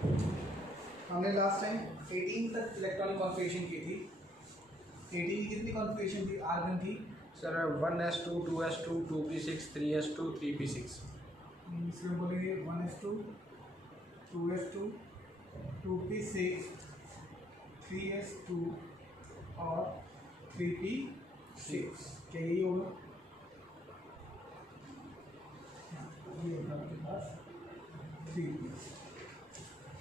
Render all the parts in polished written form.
हमने last time 18 तक electronic configuration की थी। 18 की कितनी कॉन्फ़िगरेशन थी, आर्गन थी sir 1s2, 2s2, 2p6, 3s2, 3p6। इसमें बोलेंगे 1s2, 2s2, 2p6, 3s2 और 3p6। क्या यही होगा? ये होगा आपके पास 3p,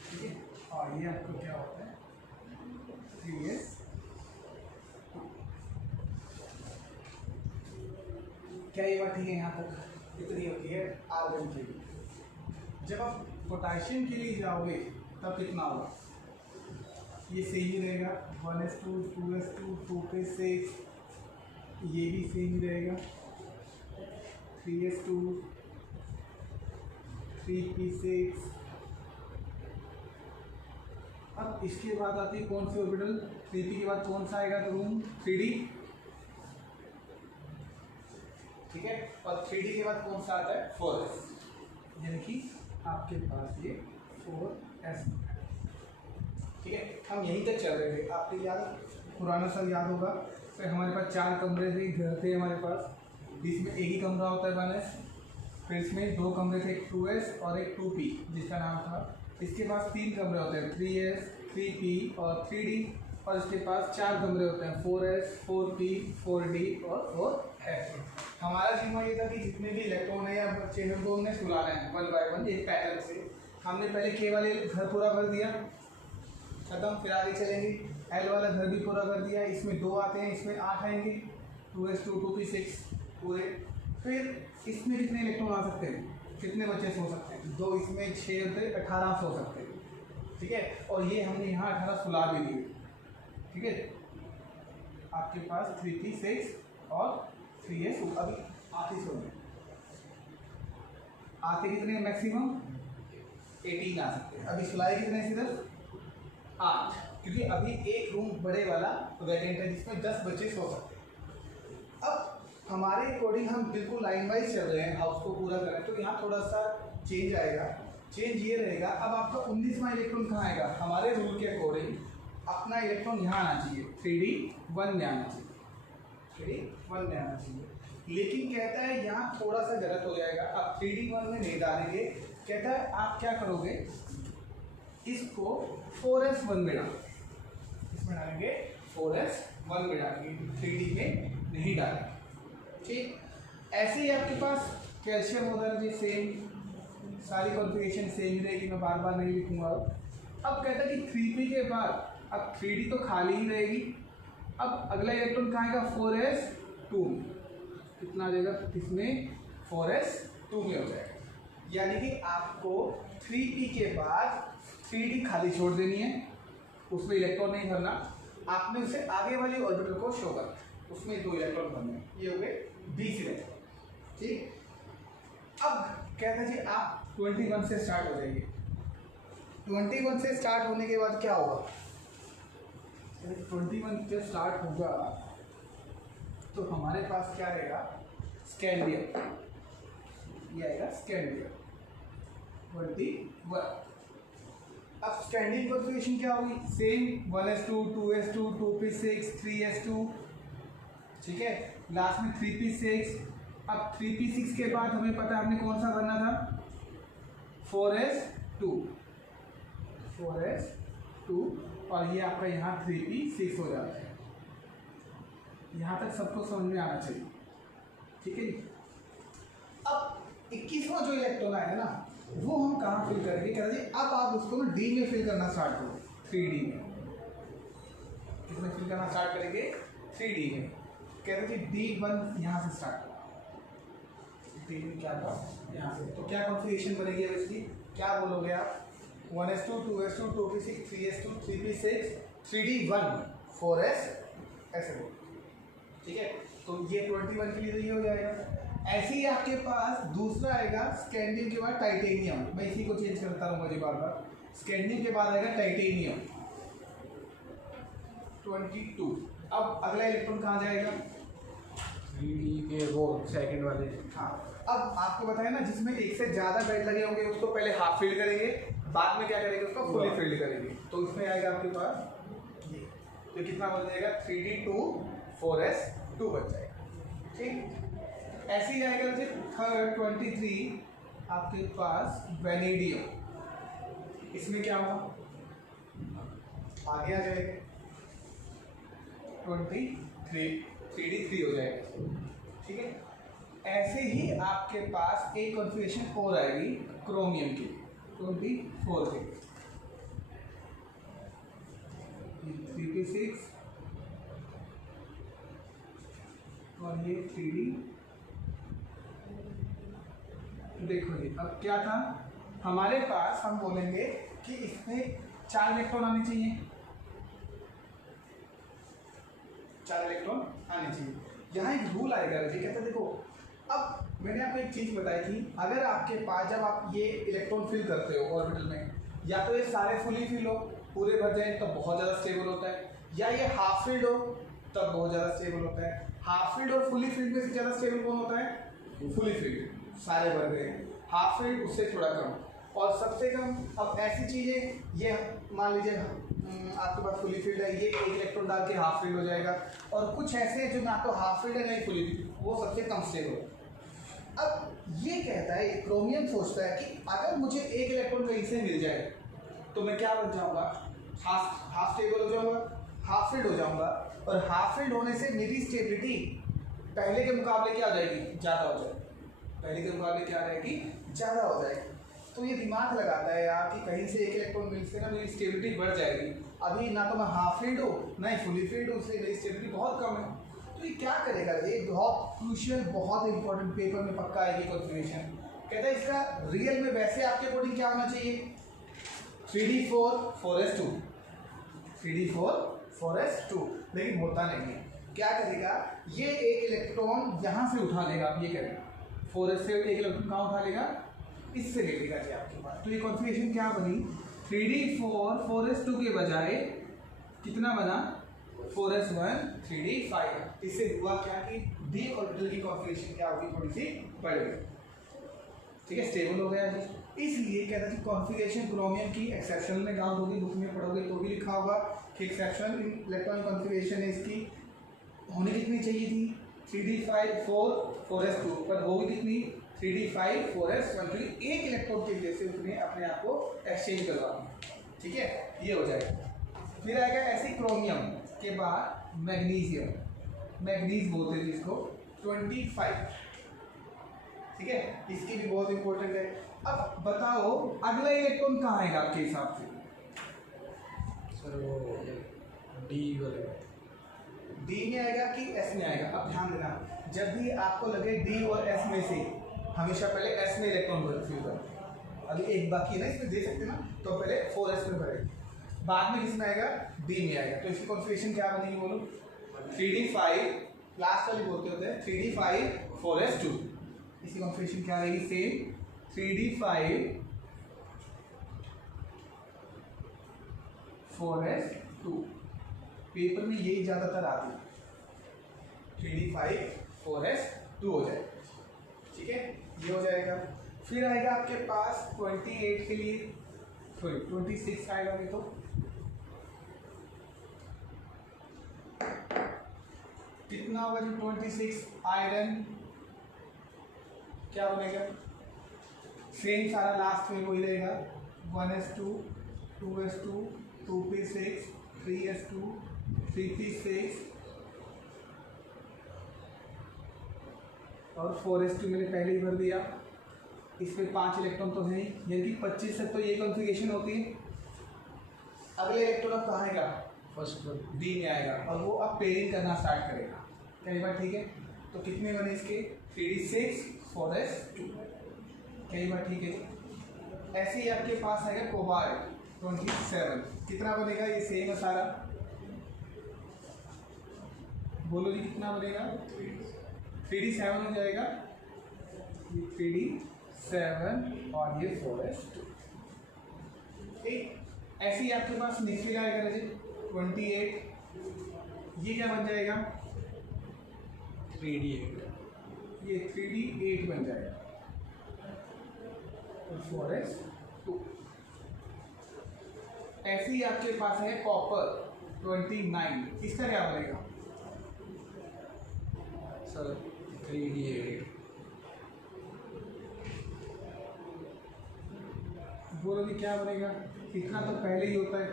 ठीक है। और ये आपको क्या होता है 3s। क्या ये बात ठीक है? यहाँ तक इतनी होती है आर्गन के लिए। जब आप पोटेशियम के लिए जाओगे तब कितना होगा? ये सेम ही रहेगा 1s2, 2s2, 2p6, ये भी सेम ही रहेगा 3s2, 3p6। अब इसके बाद आती है कौन सी ऑर्बिटल? 3p के बाद कौन सा आएगा तो रूम 3d, ठीक है। और 3d के बाद कौन सा आता है 4s, यानी कि आपके पास ये 4s, ठीक है। हम यहीं तक चल रहे थे। आपको याद, पुराना साल याद होगा, तो हमारे पास 4 कमरे थे, घर थे हमारे पास, जिसमें एक ही कमरा होता है 1s, फिर इसमें 2 कमरे थे, एक 2s और एक 2p जिसका नाम था। इसके पास 3 कमरे होते हैं 3s, 3p और 3d, और इसके पास 4 कमरे होते हैं 4s, 4p, 4d और 4s। हमारा जिम्मा ये था कि जितने भी इलेक्ट्रॉन है या बच्चे हैं तो उन्हें सुलाना है 1 बाय 1 एक पैटर्न से। हमने पहले के वाले घर पूरा कर दिया, खत्म। फिर आगे चलेंगे, एल वाला घर भी पूरा कर दिया। इसमें 2 आते हैं, इसमें 8 आएंगे, 2s2, 2p6 पूरे। फिर इसमें कितने इलेक्ट्रॉन आ सकते हैं, कितने बच्चे सो सकते हैं? 2, इसमें 6 होते हैं, 18 सो सकते हैं, ठीक है। और ये हमने यहाँ 18 सुला भी दिए, ठीक है। आपके पास 3p6 और 3s अभी आते सो गए। आते कितने मैक्सिमम 18 आ सकते हैं। अभी सुलाए कितने सिर्फ 8, क्योंकि अभी एक रूम बड़े वाला वैकेंट है जिसमें 10 बच्चे सो सकते हैं। अब हमारे अकॉर्डिंग हम बिल्कुल लाइन वाइज चल रहे हैं, हाउस को पूरा करें तो यहाँ थोड़ा सा चेंज आएगा। चेंज ये रहेगा, अब आपका 19वां इलेक्ट्रॉन कहाँ आएगा? हमारे रूल के अकॉर्डिंग अपना इलेक्ट्रॉन यहाँ आना चाहिए, 3d1 में आना चाहिए, 3d1 में आना चाहिए। लेकिन कहता है यहाँ थोड़ा सा गलत हो जाएगा, आप 3d1 में नहीं डालेंगे। कहता है आप क्या करोगे, इसको 4s1 में डालेंगे, इसमें डालेंगे 4s1 में डालेंगे, 3d में नहीं डालेंगे, ठीक। ऐसे ही आपके पास कैल्शियम होगा जी, सेम सारी कॉन्फ़िगरेशन सेम ही रहेगी, मैं बार बार नहीं लिखूंगा। अब कहता है कि 3p के बाद अब 3d तो खाली ही रहेगी। अब अगला इलेक्ट्रॉन कहाँ आएगा 4s2, कितना आ जाएगा इसमें 4s2 में हो जाएगा। यानी कि आपको 3p के बाद 3d खाली छोड़ देनी है, उसमें इलेक्ट्रॉन नहीं भरना। आपने उसे आगे वाली ऑर्बिटल को शो करना, उसमें 2 इलेक्ट्रॉन भरने हैं, ये हो गए 20 इलेक्ट्रॉन, ठीक। अब कहते हैं जी आप 21 से स्टार्ट हो जाएंगे। 21 से स्टार्ट होने के बाद क्या होगा? 21 से स्टार्ट होगा तो हमारे पास क्या रहेगा, स्कैंडियम, ये आएगा स्कैंडियम 21। अब स्कैंडियम कॉन्फ़िगरेशन क्या होगी? Same 1s2, 2s2, 2p6, 3s2, ठीक है। लास्ट में 3p6। अब 3p6 के बाद हमें पता है हमने कौन सा करना था 4s2, 4s2, और ये आपका यहाँ 3p6 हो जाता है। यहाँ तक सबको समझ में आना चाहिए, ठीक है जी। अब 21वां जो इलेक्ट्रॉन आएगा ना, वो हम कहाँ फिल करेंगे? कहते हैं अब आप उसको ना डी में फिल करना स्टार्ट करो, 3d में। किसमें फिल करना स्टार्ट करेंगे? 3d में। कहते हैं d1 यहाँ से स्टार्ट करो, d में क्या था यहाँ से। तो क्या कॉन्फ़िगरेशन बनेगी अब इसकी, क्या बोलोगे आप? 1s2, 2s2, 2p6, 3s2, 3p6, 3d1, 4s, ऐसे बोलो, ठीक है। तो ये 21 के लिए तो ये हो जाएगा। ऐसे ही आपके पास दूसरा आएगा स्कैंडियम के बाद टाइटेनियम। मैं इसी को चेंज करता रहूँगा जी बार बार। स्कैंडियम के बाद आएगा टाइटेनियम 22। अब अगला इलेक्ट्रॉन कहाँ जाएगा? 3D के वो सेकंड वाले। हाँ, अब आपको बताया ना जिसमें एक से ज़्यादा बेड लगे होंगे उसको पहले हाफ फील्ड करेंगे, बाद में क्या करेंगे उसको फुली फील्ड करेंगे। तो इसमें आएगा आपके पास ये, तो कितना बन जाएगा 3D2 4S2 बन जाएगा। ठीक, ऐसे ही आएगा जी थर्ड 23 आपके पास वेनेडियम। इसमें क्या होगा, आगे आ जाएगा 23 3D3 हो जाएगा। ठीक है, ऐसे ही आपके पास एक कॉन्फ़िगरेशन और आएगी क्रोमियम की 24 के 3P6 और ये 3D। देखो जी अब क्या था हमारे पास, हम बोलेंगे कि इसमें 4 इलेक्ट्रॉन आने चाहिए, 4 इलेक्ट्रॉन आने चाहिए। यहाँ एक रूल आएगा जी, कहते देखो अब मैंने आपको एक चीज़ बताई थी, अगर आपके पास जब आप ये इलेक्ट्रॉन फिल करते हो ऑर्बिटल में, या तो ये सारे फुली फिल हो पूरे भर जाए तो बहुत ज़्यादा स्टेबल होता है, या ये हाफ फिल्ड हो तब बहुत ज़्यादा स्टेबल होता है। हाफ फिल्ड और फुली फिल्ड में से ज़्यादा स्टेबल कौन होता है, फुली फिल्ड, सारे भर गए। हाफ फिल्ड उससे थोड़ा कम, और सबसे कम। अब ऐसी चीज़ें ये मान लीजिए आपके पास फुली फील्ड है, ये एक इलेक्ट्रॉन डाल के हाफ फील्ड हो जाएगा, और कुछ ऐसे जो ना तो हाफ फील्ड है ना ही फुली फील्ड, वो सबसे कम स्टेबल है। अब ये कहता है क्रोमियम सोचता है कि अगर मुझे एक इलेक्ट्रॉन कहीं से मिल जाए तो मैं क्या बन जाऊंगा, हाफ स्टेबल हो जाऊंगा, हाफ फील्ड हो जाऊंगा, और हाफ फील्ड होने से मेरी स्टेबिलिटी पहले के मुकाबले क्या हो जाएगी, ज़्यादा हो जाएगी, पहले के मुकाबले क्या रहेगी, ज़्यादा हो जाएगी। तो ये दिमाग लगाता है यार कि कहीं से एक इलेक्ट्रॉन मिल से ना मेरी स्टेबिलिटी बढ़ जाएगी। अभी ना तो मैं हाफ फील्ड हो ना ही फुली फील्ड हो, इसलिए मेरी स्टेबिलिटी बहुत कम है। तो ये क्या करेगा, ये बहुत क्रूशियल बहुत इंपॉर्टेंट पेपर में पक्का आएगी कॉन्फ़िगरेशन। कहता है इसका रियल में वैसे आपके अकॉर्डिंग क्या होना चाहिए, 3D4 4S2, 3D4 4S2, लेकिन होता नहीं है। क्या करेगा, ये एक इलेक्ट्रॉन यहाँ से उठा लेगा, आप ये करेगा 4S से एक इलेक्ट्रॉन कहाँ उठा लेगा, इससे ले लेगा जी आपके पास। तो ये कॉन्फ़िगरेशन क्या बनी, 3D4 4S2 के बजाय कितना बना, 4S1 3D5। इससे हुआ क्या कि डी ऑर्बिटल की कॉन्फ़िगरेशन क्या होगी, थोड़ी सी बढ़ गई। ठीक है, स्टेबल हो गया जी। इसलिए कहता है कि कॉन्फ़िगरेशन क्रोमियम की एक्सेप्शनल में डाउन होगी, बुक में पढ़ोगे तो भी लिखा होगा कि एक्सेप्शनल इलेक्ट्रॉनिक कॉन्फ़िगरेशन है इसकी होनी कितनी चाहिए थी, 3D5 4 4S2, पर होगी कितनी 3D5 4S1, एक इलेक्ट्रॉन की वजह से उसने अपने आप को एक्सचेंज करवा दिया। ठीक है, ये हो जाएगा। फिर आएगा ऐसे क्रोमियम के बाद मैग्नीशियम, मैग्नीज बोलते हैं जिसको 25। ठीक है, इसकी भी बहुत इंपॉर्टेंट है। अब बताओ अगला इलेक्ट्रॉन कहाँ आएगा आपके हिसाब से, सर वो डी वाले, डी में आएगा कि एस में आएगा। अब ध्यान देना, जब भी आपको लगे डी और एस में से, हमेशा पहले एस में इलेक्ट्रॉन फिल करें। अभी एक बाकी है ना इसमें दे सकते ना, तो पहले 4S में भरें, बाद में किसमें आएगा, डी में आएगा। तो इसकी कॉन्फ़िगरेशन क्या बनेगी बोलो, 3D5, लास्ट वाली बोलते होते हैं 3D5 4S2। इसकी कॉन्फ़िगरेशन क्या रहेगी, सेम 3D5 4S2। पेपर में यही ज़्यादातर आती है, 3D5 4S2 हो जाएगा। ठीक है, ये हो जाएगा। फिर आएगा आपके पास 28 के लिए, सॉरी 26 आएगा, नहीं तो कितना होगा जी 26, आयरन क्या बनेगा, सेम सारा लास्ट में वही रहेगा, 1S2 2S2 2P6 3S2 3P6 और 4S2 मैंने पहले ही भर दिया। इसमें 5 इलेक्ट्रॉन तो हैं, यानी कि 25 तक तो ये कॉन्फ़िगरेशन होती है। अगले इलेक्ट्रॉन अब कहाँ आएगा, फर्स्ट डी में आएगा, और वो अब पेयरिंग करना स्टार्ट करेगा। कई बार ठीक है, तो कितने बने इसके 3D6 4S2, कई बार ठीक है। ऐसे ही आपके पास आएगा कोबाल्ट 27, कितना बनेगा, ये सेम है सारा, बोलो जी कितना बनेगा, 3D7 हो जाएगा, 3D7 और ये 4S2। ठीक, ऐसे ही आपके पास निकल आएगा जी 28, ये क्या बन जाएगा 3d8 ये 3d8 बन जाएगा और 4s2। ऐसे ही आपके पास है कॉपर 29, इसका क्या बनेगा सर 3d8 बोलो कि क्या बनेगा, इतना तो पहले ही होता है।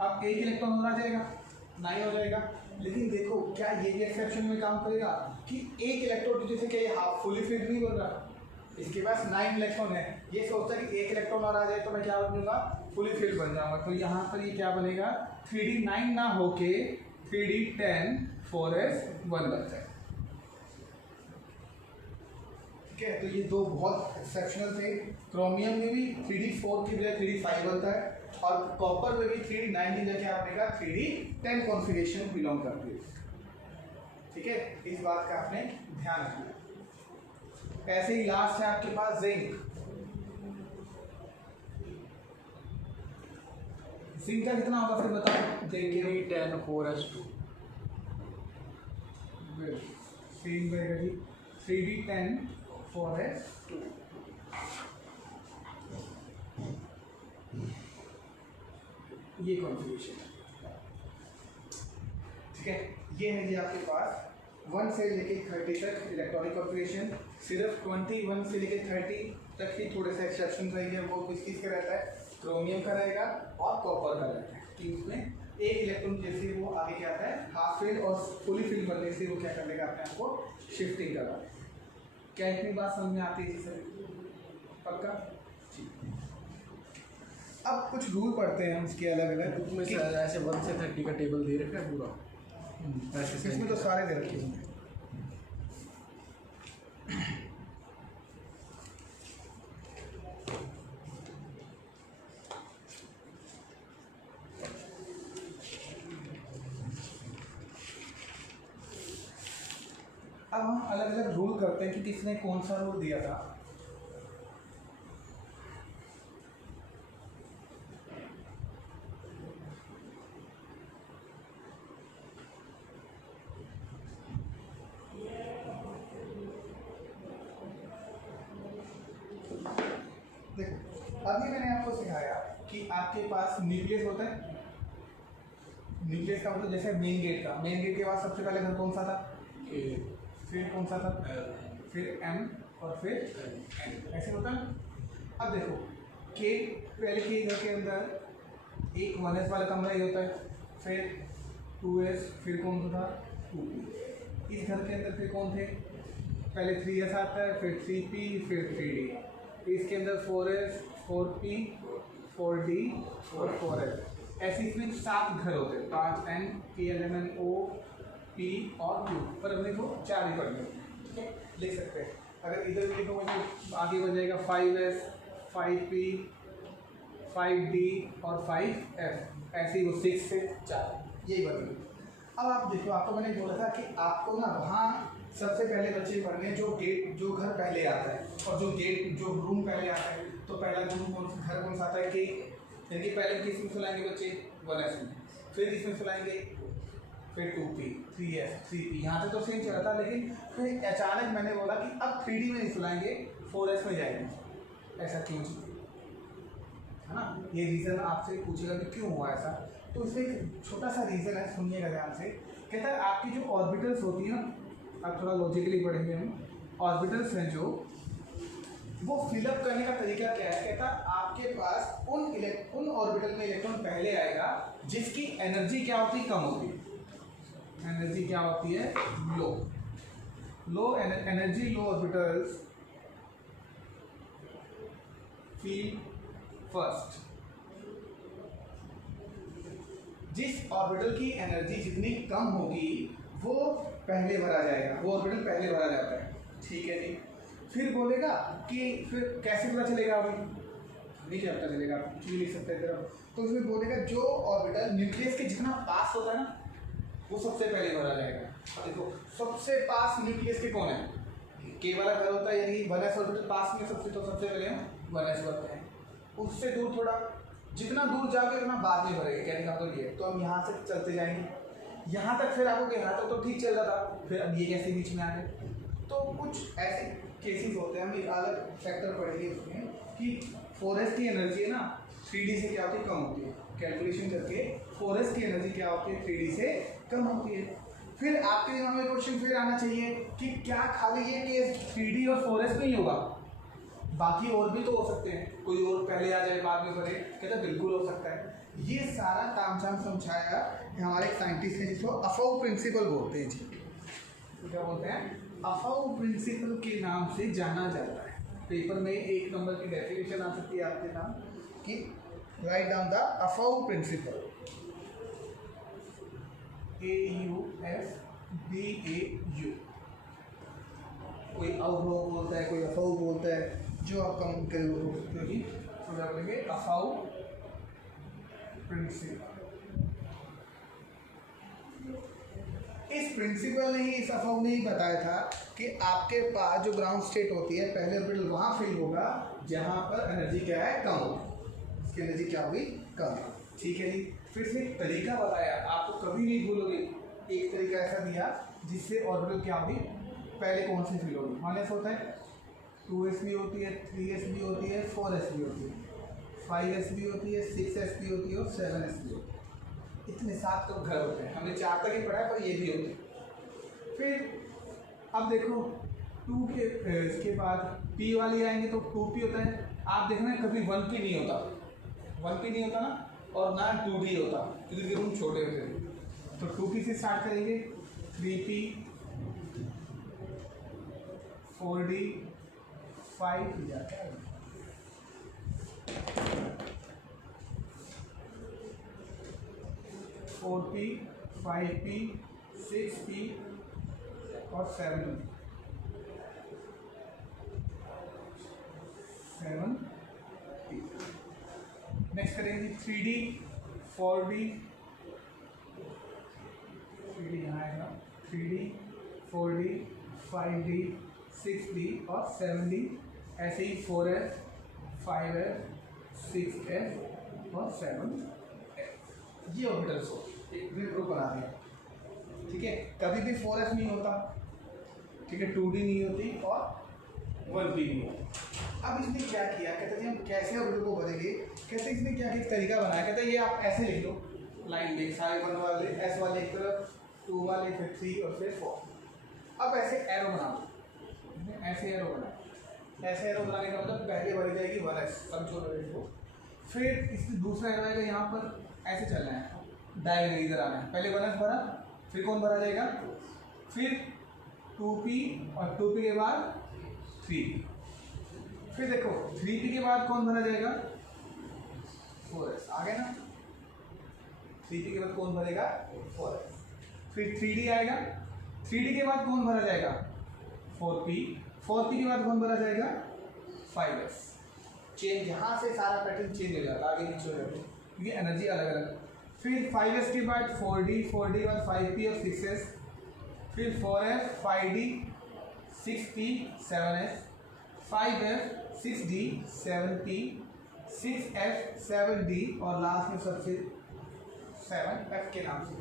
अब एक इलेक्ट्रॉन और आ जाएगा, 9 हो जाएगा। लेकिन देखो क्या ये भी एक्सेप्शन में काम करेगा कि एक इलेक्ट्रॉन जैसे कि ये हाफ फुली फिल्ड नहीं बन रहा, इसके पास 9 इलेक्ट्रॉन है, ये सोचता है कि एक इलेक्ट्रॉन और आ जाए तो मैं क्या बनूंगा, फुली फिल्ड बन जाऊंगा। तो यहाँ पर ये क्या बनेगा 3d9 ना होके 3d10 4s1 बन जाए। ठीक है, तो ये दो बहुत एक्सेप्शनल थे। क्रोमियम में भी 3d4 की बजाय 3d5 बनता है और कॉपर में भी 3d9 की जगह आपने कहा 3d10 कॉन्फ़िगरेशन बिलोंग करती है। ठीक है, इस बात का आपने ध्यान रखना। ऐसे ही लास्ट है आपके पास जिंक। जिंक का कितना होगा फिर बताओ, देखिए 3d10 4s2 सेम रहेगा जी, 3d10 4s2। ये कॉन्फ़िगरेशन है। ठीक है, ये है जी आपके पास 1 से लेके 30 तक इलेक्ट्रॉनिक कॉन्फ़िगरेशन। सिर्फ 21 से लेके 30 तक ही थोड़े से एक्सेप्शन रहेंगे, वो किस चीज़ का रहता है, क्रोमियम का रहेगा और कॉपर का रहता है कि उसमें एक इलेक्ट्रॉन जैसे वो आगे क्या आता है हाफ फील्ड और फुली फील्ड बनने से वो क्या कर लेगा अपने आप को शिफ्टिंग करवा। क्या इतनी बात समझ में आती है सर? पक्का? अब कुछ रूल पढ़ते हैं हम इसके अलग अलग। बुक में सर ऐसे 1 से 30 का टेबल दे रखा है पूरा, ऐसे इसमें तो सारे दे रखे हैं। अब हम अलग अलग रूल करते हैं कि किसने कौन सा रूल दिया था। देखो अभी मैंने आपको सिखाया कि आपके पास न्यूक्लियस होता है। न्यूक्लियस का मतलब जैसे मेन गेट का, मेन गेट के बाद सबसे पहले घर कौन सा था, फिर कौन सा था, फिर M और फिर N, ऐसे होता है। अब देखो के पहले के घर के अंदर एक 1s वाला कमरा ही होता है, फिर 2s, फिर कौन सा था 2p। इस घर के अंदर फिर कौन थे, पहले 3s आता है, फिर 3p, फिर 3d। इसके अंदर 4s, 4p, 4d और 4s। ऐसे इसमें 7 घर होते हैं, 5n, p11, o, p और q, पर हमने को 4 ही पढ़ने। ठीक है, लिख सकते हैं। अगर इधर लिखोगे तो आगे बन जाएगा 5s, 5p, 5d और 5f। ऐसे ही वो 6 से 4 यही बनेगा। अब आप देखो, आपको मैंने बोला था कि आपको ना वहाँ सबसे पहले बच्चे पढ़ने जो गेट, जो घर पहले आता है और जो गेट, जो रूम पहले आता है। तो पहला रूम कौन सा, घर कौन सा आता है कि यानी पहले किस में सुलाएंगे बच्चे 1s में, फिर इसमें सुलाएंगे, फिर 2p, 3s, 3p। यहाँ से तो सेम चला था, लेकिन फिर अचानक मैंने बोला कि अब 3d में नहीं सुलाएंगे, 4s में जाएंगे। ऐसा क्यों है ना, ये रीज़न आपसे पूछेगा कि क्यों हुआ ऐसा। तो इसमें एक छोटा सा रीज़न है, सुनिएगा ध्यान से। कहता है आपकी जो ऑर्बिटल्स होती है ना, अब थोड़ा लॉजिकली पढ़ेंगे हम। ऑर्बिटल्स हैं जो, वो फिलअप करने का तरीका क्या है, कहता है आपके पास उन ऑर्बिटल में इलेक्ट्रॉन पहले आएगा जिसकी एनर्जी क्या होती है, कम होती है। एनर्जी क्या होती है, low energy low orbitals feel first. जिस ऑर्बिटल की एनर्जी जितनी कम होगी वो पहले भरा जाएगा, वो ऑर्बिटल पहले भरा जाता है। ठीक है जी। फिर बोलेगा कि फिर कैसे पता चलेगा, अभी नहीं क्या पता चलेगा, कुछ भी लिख सकते हैं। तो उसमें बोलेगा जो ऑर्बिटल न्यूक्लियस के जितना पास होता है ना, वो सबसे पहले भरा जाएगा। अब देखो सबसे पास न्यूक्लियस के कौन है, के वाला घर होता है, यानी 1s ऑर्बिटल पास में सबसे पहले हम 1s भरते हैं। उससे दूर थोड़ा, जितना दूर जाओगे उतना बाद में भरेगा, कहने का मतलब ये। तो हम यहाँ से चलते जाएंगे, यहाँ तक फिर आपको यहाँ तक तो ठीक चल रहा था, फिर अब ये कैसे बीच में आ गए। तो कुछ ऐसे केसेस होते हैं, हम एक अलग फैक्टर पढ़ेंगे उसमें कि 4s की एनर्जी है ना 3D से क्या होती है, कम होती है। कैलकुलेशन करके 4s की एनर्जी क्या होती है, 3D से कम होती है। फिर आपके दिमाग में क्वेश्चन फिर आना चाहिए कि क्या खाली ये केस 3D और 4s में ही होगा, बाकी और भी तो हो सकते हैं, कोई और पहले आ जाए बाद में करे, कहते बिल्कुल हो सकता है। ये सारा तामझाम समझाया हमारे एक साइंटिस्ट हैं जिसको अफाउ प्रिंसिपल बोलते हैं जी। क्या बोलते हैं? अफाउ प्रिंसिपल के नाम से जाना जाता है। पेपर में 1 नंबर की डेफिनेशन आ सकती है आपके नाम कि write down the aufbau principle, AUFBAU। कोई अफाउ बोलता है, कोई अफाउ बोलता है, जो आप कम करोगे तो क्या बोलेंगे, अफाउ प्रिंसिपल। इस प्रिंसिपल ने ही, इस अफाउ ने ही बताया था कि आपके पास जो ग्राउंड स्टेट होती है पहले ऑर्बिटल वहाँ फिल होगा जहाँ पर एनर्जी क्या है, कम होगी, इसकी एनर्जी क्या होगी, कम। ठीक है जी। फिर से एक तरीका बताया, आपको कभी नहीं भूलोगे। एक तरीका ऐसा दिया जिससे ऑर्बिटल क्या होगी, पहले कौन सी फिल होगी। 1s होता है, 2s भी होती है, 3s भी होती है, 4s भी होती है, 5s भी होती है, 6s भी होती है और 7s भी होती है। इतने 7 तो घर होते हैं, हमने 4 तक ही पढ़ा है पर ये भी होते हैं। फिर अब देखो 2 के इसके बाद p वाली आएंगे तो 2p होता है। आप देखना कभी 1p नहीं होता, 1p नहीं होता ना, और ना 2d होता, क्योंकि रूम छोटे होते हैं। तो 2p से स्टार्ट करेंगे, 3p, 4d, 5 जाता है, 4p, 5p, 6p और 7p। नेक्स्ट करेंगे 3d, 4d, 3d यहाँ आएगा, 3d, 4d, 5d, 6d और 7d। ऐसे ही 4s, 5s, 6s और 7s। ये ऑर्बिटल्स हो एक ग्रुप बना दिया। ठीक है, कभी भी 4s नहीं होता, ठीक है, 2d नहीं होती और 1p नहीं होती। अब इसने क्या किया, कहते हैं हम कैसे ऑर्बिटल को भरेंगे। कहते इसने क्या किया, तरीका बनाया। कहते ये आप ऐसे लिख लो, लाइन देख, सारे 1 वाले, s वाले एक तरफ, 2 वाले, फिर 3 और फिर 4। अब ऐसे एरो बना लो, ऐसे एरो बना, ऐसे एरो बनाने का मतलब पहले भरी जाएगी 1s, समझो इसको। फिर इसमें दूसरा एरो आएगा, यहाँ पर ऐसे चलना है, डायरेक्ट इधर आना है। पहले 1s भरा, फिर कौन भरा जाएगा, फिर 2p और 2p के बाद 3p। फिर देखो 3p के बाद कौन भरा जाएगा, 4s। आ गया ना, 3p के बाद कौन भरेगा, 4s। फिर 3d आएगा, 3d के बाद कौन भरा जाएगा, 4p, 4p के बाद कौन भरा जाएगा, 5s। चेंज, यहाँ से सारा पैटर्न चेंज हो जाता है, आगे नीचे हो जाता है क्योंकि एनर्जी अलग अलग। फिर 5s के बाद 4d, 4d के बाद 5p और 6s, फिर 4s, 5d, 6p, 7s, 5f, 6d, 7p, 6f, 7d और लास्ट में सबसे 7f के नाम से।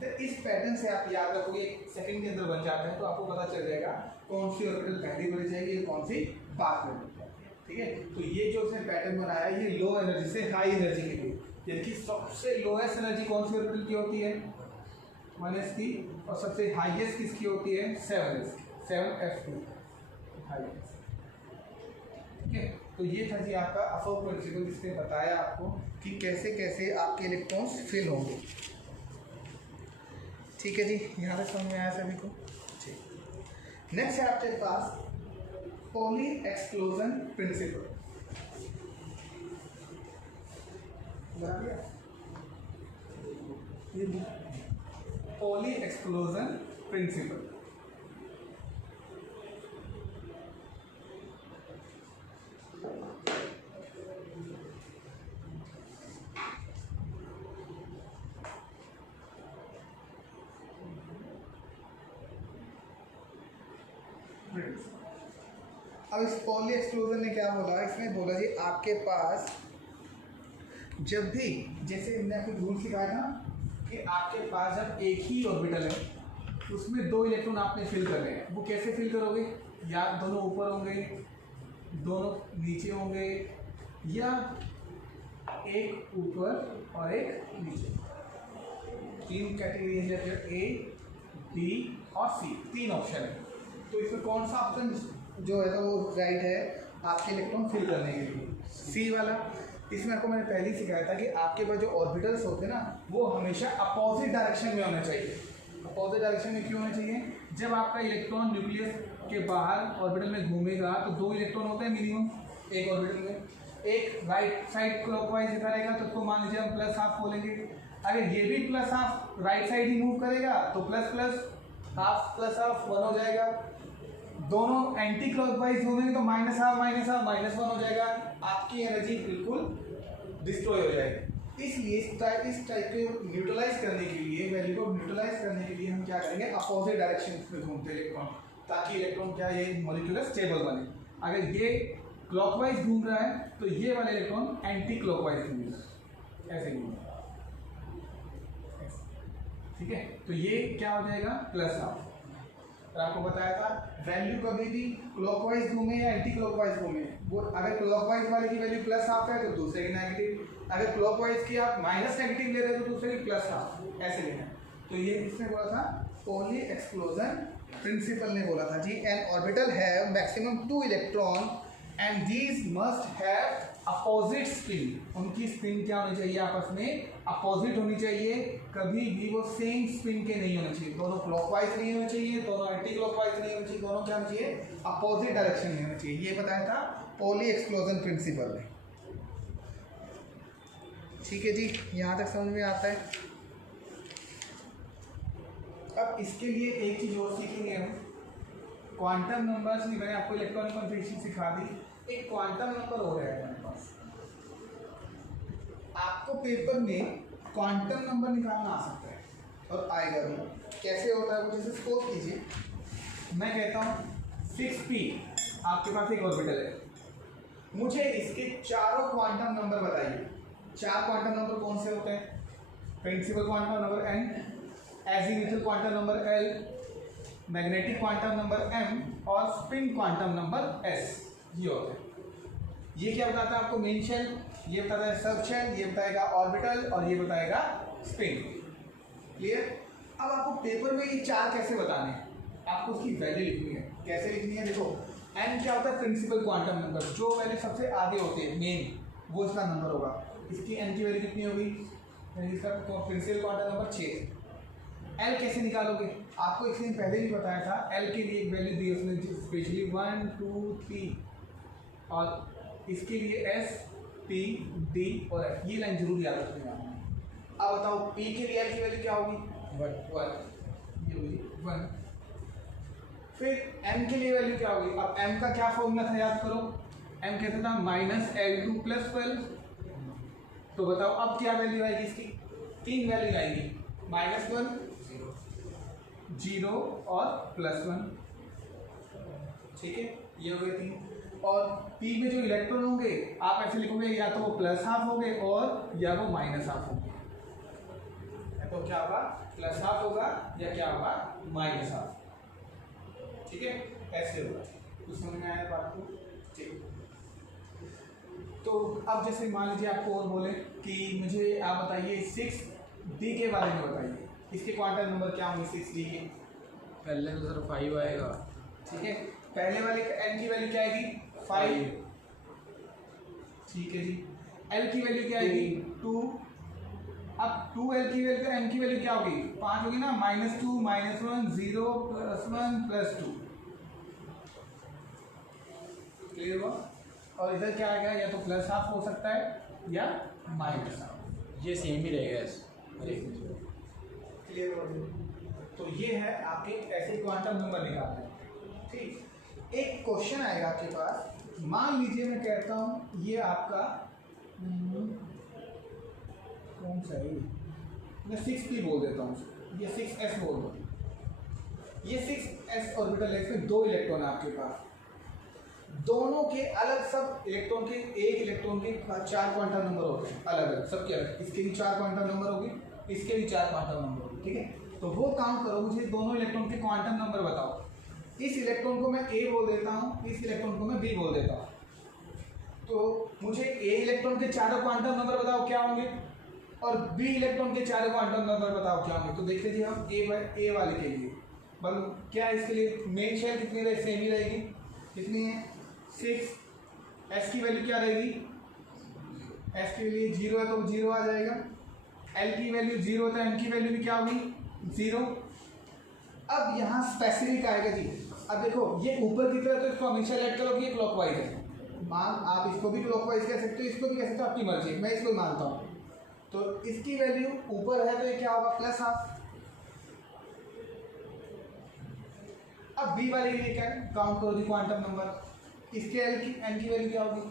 तो इस पैटर्न से आप याद रखोगे, सेकंड के अंदर बन जाते हैं, तो आपको पता चल जाएगा कौन सी ऑर्बिटल पहली बन जाएगी और कौन सी बाद में बन जाएगी। ठीक है, तो ये जो उसने पैटर्न बनाया ये लो एनर्जी से हाई एनर्जी के लिए, यानी कि सबसे लोएस्ट एनर्जी कौन सी ऑर्बिटल की होती है, 1s की, और सबसे हाईएस्ट किसकी होती है, 7s, 7f2 हाईएस्ट। ठीक है, तो ये था जी आपका अफाउ प्रिंसिपल, जिसने बताया आपको कि कैसे कैसे आपके इलेक्ट्रॉन्स फिल होंगे। ठीक है जी, यहाँ तक समझ में आया सभी को। ठीक, नेक्स्ट है आपके पास Pauli exclusion principle. Pauli exclusion principle. अब इस पॉली एक्सक्लूजन ने क्या बोला, इसने बोला जी आपके पास जब भी, जैसे हमने आपको रूल सिखाया था कि आपके पास जब एक ही ऑर्बिटल है उसमें 2 इलेक्ट्रॉन आपने फिल करने हैं, वो कैसे फिल करोगे? या दोनों ऊपर होंगे, दोनों नीचे होंगे, या एक ऊपर और एक नीचे। 3 कैटेगरी है, ए, बी और सी, 3 ऑप्शन है। तो इसमें कौन सा ऑप्शन जो है तो वो राइट है आपके इलेक्ट्रॉन फिल करने के लिए? सी वाला। इसमें आपको मैंने पहले ही सिखाया था कि आपके पास जो ऑर्बिटल्स होते हैं ना वो हमेशा अपोजिट डायरेक्शन में होना चाहिए। अपोजिट डायरेक्शन में क्यों होना चाहिए? जब आपका इलेक्ट्रॉन न्यूक्लियस के बाहर ऑर्बिटल में घूमेगा तो 2 इलेक्ट्रॉन होते हैं मिनिमम एक ऑर्बिटल में। एक राइट साइड क्लॉकवाइज दिखा रहेगा तो उसको मान लीजिए हम प्लस हाफ बोलेंगे। अगर ये भी प्लस हाफ राइट साइड ही मूव करेगा तो plus plus half plus half 1 हो जाएगा। दोनों एंटी क्लॉकवाइज घूमेंगे तो माइनस हाफ माइनस 1 हो जाएगा। आपकी एनर्जी बिल्कुल डिस्ट्रॉय हो जाएगी। इसलिए इस टाइप के न्यूट्रलाइज करने के लिए, वैल्यू को न्यूट्रलाइज करने के लिए हम क्या करेंगे? अपोजिट डायरेक्शन में घूमते इलेक्ट्रॉन, ताकि इलेक्ट्रॉन क्या ये मॉलिक्यूलर स्टेबल बने। अगर ये क्लॉकवाइज घूम रहा है तो ये वाला इलेक्ट्रॉन एंटी क्लॉकवाइज घूमेगा, ऐसे घूमेगा। ठीक है, तो ये क्या हो जाएगा? Plus half. और आपको बताया था वैल्यू कभी भी क्लॉकवाइज घूमे या एंटी क्लॉकवाइज घूमे, वो अगर क्लॉकवाइज वाले की वैल्यू प्लस हाफ है तो दूसरे की नेगेटिव, अगर क्लॉकवाइज की आप माइनस नेगेटिव ले रहे हो तो दूसरे की प्लस हाफ, ऐसे लेना है। तो ये इसने बोला था पॉली एक्सक्लूजन प्रिंसिपल ने बोला था जी, an orbital have maximum 2 electron and these must have opposite spin. उनकी स्पिन क्या होनी चाहिए? आपस में अपोजिट होनी चाहिए, कभी भी वो सेम स्पिन के नहीं होने चाहिए। दोनों क्लॉकवाइज नहीं होने चाहिए, दोनों एंटी क्लॉकवाइज नहीं होने चाहिए, दोनों क्या होने चाहिए? अपोजिट डायरेक्शन में होने चाहिए। ये बताया था पॉली एक्सक्लूजन प्रिंसिपल ने। ठीक है जी, यहाँ तक समझ में आता है। अब इसके लिए एक चीज और सीखेंगे हम, क्वांटम नंबर्स भी। मैंने आपको इलेक्ट्रॉनिक कॉन्फ़िगरेशन सिखा दी, एक क्वांटम नंबर हो रहा है हमारे पास। आपको पेपर में क्वांटम नंबर निकालना आ सकता है और आएगा भी। कैसे होता है वो जैसे सपोज कीजिए मैं कहता हूँ 6p, आपके पास एक ऑर्बिटल है, मुझे इसके चारों क्वांटम नंबर बताइए। 4 क्वांटम नंबर कौन से होते हैं? Principal quantum number n, azimuthal quantum number l, magnetic quantum number m और स्पिन क्वांटम नंबर s। ये होते हैं। ये क्या बताता है आपको? मेन शेल, ये बताता है सब शेल, ये बताएगा ऑर्बिटल और ये बताएगा स्पिन। क्लियर? अब आपको पेपर में ये 4 कैसे बताने हैं? आपको उसकी वैल्यू लिखनी है। कैसे लिखनी है? देखो n क्या होता है? प्रिंसिपल क्वांटम नंबर, जो वैल्यू सबसे आगे होती है मेन, वो इसका नंबर होगा। इसकी n की वैल्यू कितनी होगी? इसका प्रिंसिपल क्वांटम नंबर 6। L कैसे निकालोगे? आपको एक दिन पहले भी बताया था, L के लिए एक वैल्यू दी उसने स्पेशली 1 2 3, और इसके लिए S P D और F। ये लाइन जरूर याद रखना। अब बताओ P के लिए L की वैल्यू क्या होगी? 1, ये होगी 1। फिर M के लिए वैल्यू क्या होगी? अब M का क्या फॉर्मूला था याद करो। M कहता था -L2 + 12। तो बताओ अब क्या वैल्यू आएगी इसकी? 3 वैल्यू आएगी, -1 0 और +1। ठीक है, ये हो गए 3। और P में जो इलेक्ट्रॉन होंगे आप ऐसे लिखोगे, या तो वो प्लस हाफ होंगे और या वो माइनस हाफ होंगे। तो क्या होगा? प्लस हाफ होगा या क्या होगा? Minus half. ठीक है, ऐसे होगा। कुछ समझ में आया बात को? ठीक। तो अब जैसे मान लीजिए आपको और बोले कि मुझे आप बताइए 6D के बारे में बताइए, इसके क्वांटम नंबर क्या होंगे 6D के? पहले तो सर 5 आएगा। ठीक है, पहले वाले का n की वैल्यू क्या आएगी? 5। ठीक है जी, l की वैल्यू क्या आएगी? 2। अब 2l की वैल्यू, m की वैल्यू क्या होगी? 5 होगी ना। -2 -1 0 +1 +2। क्लियर हुआ? और इधर क्या आएगा? या तो प्लस हाफ हो सकता है या माइनस हाफ। ये सेम ही रहेगा। क्लियर हो गया? तो ये है आपके ऐसे क्वांटम नंबर निकालने। ठीक, एक क्वेश्चन आएगा आपके पास। मान लीजिए मैं कहता हूँ ये आपका कौन सा है? मैं 6p बोल देता हूँ, ये 6s बोल दो। ये 6s ऑर्बिटल है, इसमें 2 इलेक्ट्रॉन है आपके पास। दोनों के अलग, सब इलेक्ट्रॉन के, एक इलेक्ट्रॉन के 4 क्वांटम नंबर होते हैं अलग अलग, सबके अलग। इसके भी 4 क्वांटम नंबर होंगे, इसके भी 4 क्वांटम नंबर होंगे, ठीक है। तो वो काउंट करो, मुझे दोनों इलेक्ट्रॉन के क्वांटम नंबर बताओ। इस इलेक्ट्रॉन को मैं ए बोल देता हूँ, इस इलेक्ट्रॉन को मैं बी बोल देता हूँ। तो मुझे ए इलेक्ट्रॉन के चारों क्वांटम नंबर बताओ क्या होंगे, और बी इलेक्ट्रॉन के चारों क्वांटम नंबर बताओ क्या होंगे। तो देख लीजिए हम ए वाले के लिए मतलब क्या है, इसके लिए मेन शेल कितनी रहेगी, सेम ही रहेगी, कितनी है 6। एस की वैल्यू क्या रहेगी, एस की वैल्यू 0 है तो 0 आ जाएगा। एल की वैल्यू 0 है तो एम की वैल्यू भी क्या होगी 0। अब यहाँ स्पेसिफिक आएगा जी। अब देखो ये ऊपर की तरफ तो इसको हमेशा लेट करो कि ये क्लॉकवाइज है, मान आप इसको भी क्लॉकवाइज कह सकते हो, इसको भी कह सकते हो, आपकी मर्जी, मैं इसको मानता हूँ। तो इसकी वैल्यू ऊपर है तो ये क्या होगा +12। अब बी वाले लिए क्या है, काउंट करो दी क्वांटम नंबर। इसके एन की वैल्यू क्या होगी,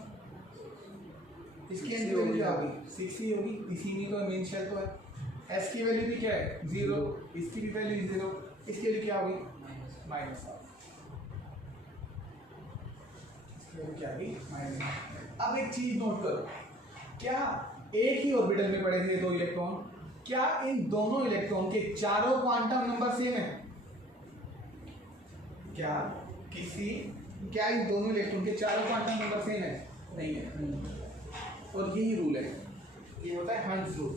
इसकी एन की वैल्यू क्या होगी 6 ही होगी, इसी में तो मेन शेल तो है। एस की वैल्यू भी क्या है 0, इसकी भी वैल्यू 0, इसकी वैल्यू क्या होगी -12, इसकी वैल्यू क्या होगी -12। अब एक चीज नोट करो, क्या एक ही ऑर्बिटल में पड़े थे 2 इलेक्ट्रॉन, क्या इन दोनों इलेक्ट्रॉन के चारों क्वांटम नंबर सेम है? क्या इन दोनों इलेक्ट्रॉन के चारों क्वांटम नंबर सेम है? नहीं है। और यही रूल है, ये होता है हंस रूल।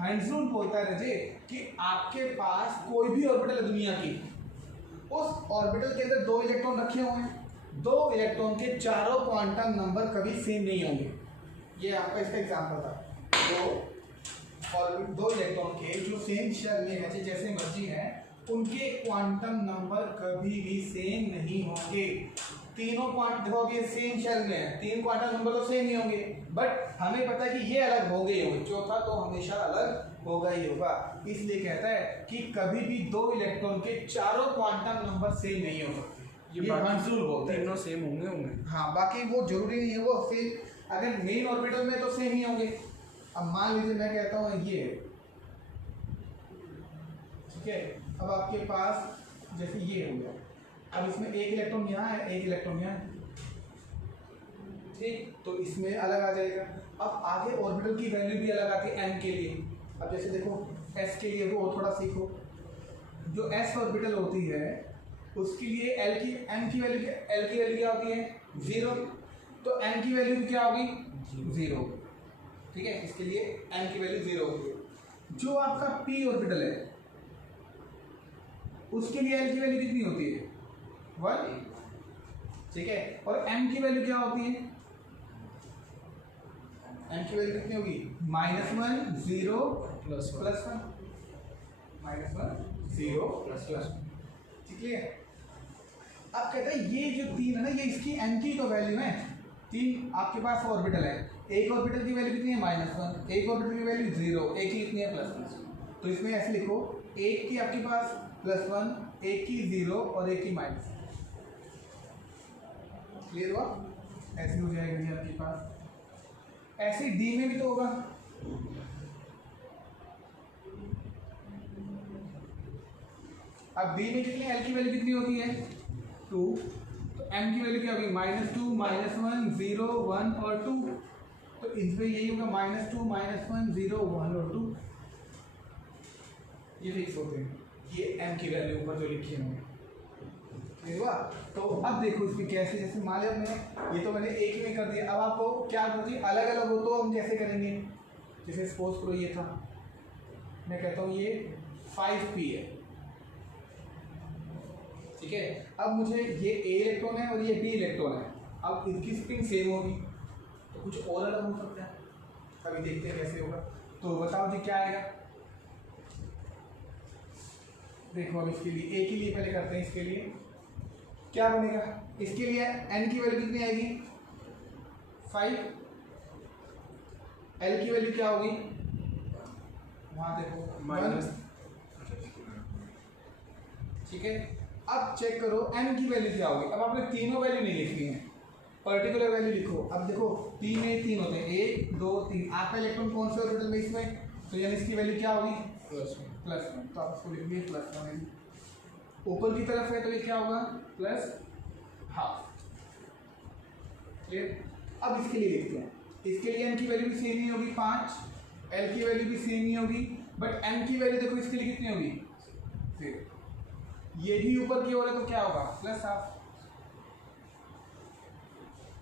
हंस रूल बोलता है रजे कि आपके पास कोई भी ऑर्बिटल है दुनिया की, उस ऑर्बिटल के अंदर 2 इलेक्ट्रॉन रखे हुए हैं, 2 इलेक्ट्रॉन के चारों क्वांटम नंबर कभी सेम नहीं होंगे। ये आपका इसका एग्जांपल था। दो इलेक्ट्रॉन के जो सेम शेल में है, जैसे मर्जी है, उनके क्वांटम नंबर कभी भी सेम नहीं होंगे। तीनों क्वांटम देखो ये सेम शेल में है, 3 क्वांटम नंबर तो सेम ही होंगे, बट हमें पता है कि ये अलग हो गए होंगे, चौथा तो हमेशा अलग होगा ही होगा। इसलिए कहता है कि कभी भी 2 इलेक्ट्रॉन के चारों क्वांटम नंबर सेम नहीं हो सकते। ये हंस रूल बोलते हैं, तीनों सेम होंगे। हाँ, बाकी वो जरूरी नहीं है वो सेम, अगर मेन ऑर्बिटल में तो सेम ही होंगे। अब मान लीजिए मैं कहता हूँ ये, ठीक है, अब आपके पास जैसे ये हो गया, अब इसमें एक इलेक्ट्रॉन यहाँ है, एक इलेक्ट्रॉन यहाँ है, ठीक, तो इसमें अलग आ जाएगा। अब आगे ऑर्बिटल की वैल्यू भी अलग आती है एम के लिए। अब जैसे देखो एस के लिए वो थोड़ा सीखो, जो एस ऑर्बिटल होती है उसके लिए एम की वैल्यू क्या होती है 0, तो एम की वैल्यू भी क्या होगी 0, ठीक है, इसके लिए एम की वैल्यू 0 होती है। जो आपका पी ऑर्बिटल है उसके लिए एल की वैल्यू कितनी होती है 1, ठीक है, और एम की वैल्यू क्या होती है, एम की वैल्यू कितनी होगी -1 0 +1, -1 0 +1, ठीक है। अब कहता है ये जो 3 है ना, ये इसकी एम की तो वैल्यू है। 3 आपके पास ऑर्बिटल है, एक ऑर्बिटल की वैल्यू कितनी है -1, एक ऑर्बिटल की वैल्यू 0, एक की कितनी है +1। तो इसमें ऐसे लिखो, एक की आपके पास +1, एक की 0 और एक की -1। क्लियर हुआ? ऐसे हो जाएगा ये आपके पास। ऐसे डी में भी तो होगा, अब बी में कितनी एल की वैल्यू कितनी होती है 2, तो एम की वैल्यू क्या होगी -2 -1 0 1 और 2, तो इसमें यही होगा -2 -1 0 1 और 2, ये फिक्स होते हैं, ये एम की वैल्यू ऊपर जो लिखी है। ठीक हुआ? तो अब देखो इसमें कैसे, जैसे मान लिया मैंने ये तो मैंने एक ही में कर दिया, अब आपको क्या करती अलग अलग हो तो हम कैसे करेंगे, जैसे सपोज करो ये था, मैं कहता हूँ ये 5p है, ठीक है, अब मुझे ये a इलेक्ट्रॉन है और ये b इलेक्ट्रॉन है, अब इनकी स्पिन सेम होगी तो कुछ और अलग हो सकता है, अभी देखते हैं कैसे होगा। तो बताओ जी क्या आएगा, देखो अब इसके लिए a के लिए पहले करते हैं, इसके लिए क्या बनेगा, इसके लिए n की वैल्यू कितनी आएगी 5, l की वैल्यू क्या होगी वहां देखो -, ठीक है। अब चेक करो m की वैल्यू क्या होगी, अब आपने तीनों वैल्यू नहीं लिखनी है, पर्टिकुलर वैल्यू लिखो। अब देखो p में 3 होते हैं 1 2 3, आपका इलेक्ट्रॉन कौन से ऑर्बिटल में इसमें, तो यानी इसकी वैल्यू क्या होगी +1, तो आप इसको लिख दिए +1, ऊपर की तरफ है तो ये क्या होगा +12। क्लियर? अब इसके लिए लिखते हैं, इसके लिए n की वैल्यू भी सेम ही होगी 5, l की वैल्यू भी सेम ही होगी, बट n की वैल्यू देखो इसके लिए कितनी होगी 0। ये भी ऊपर की ओर है तो क्या होगा प्लस हाफ।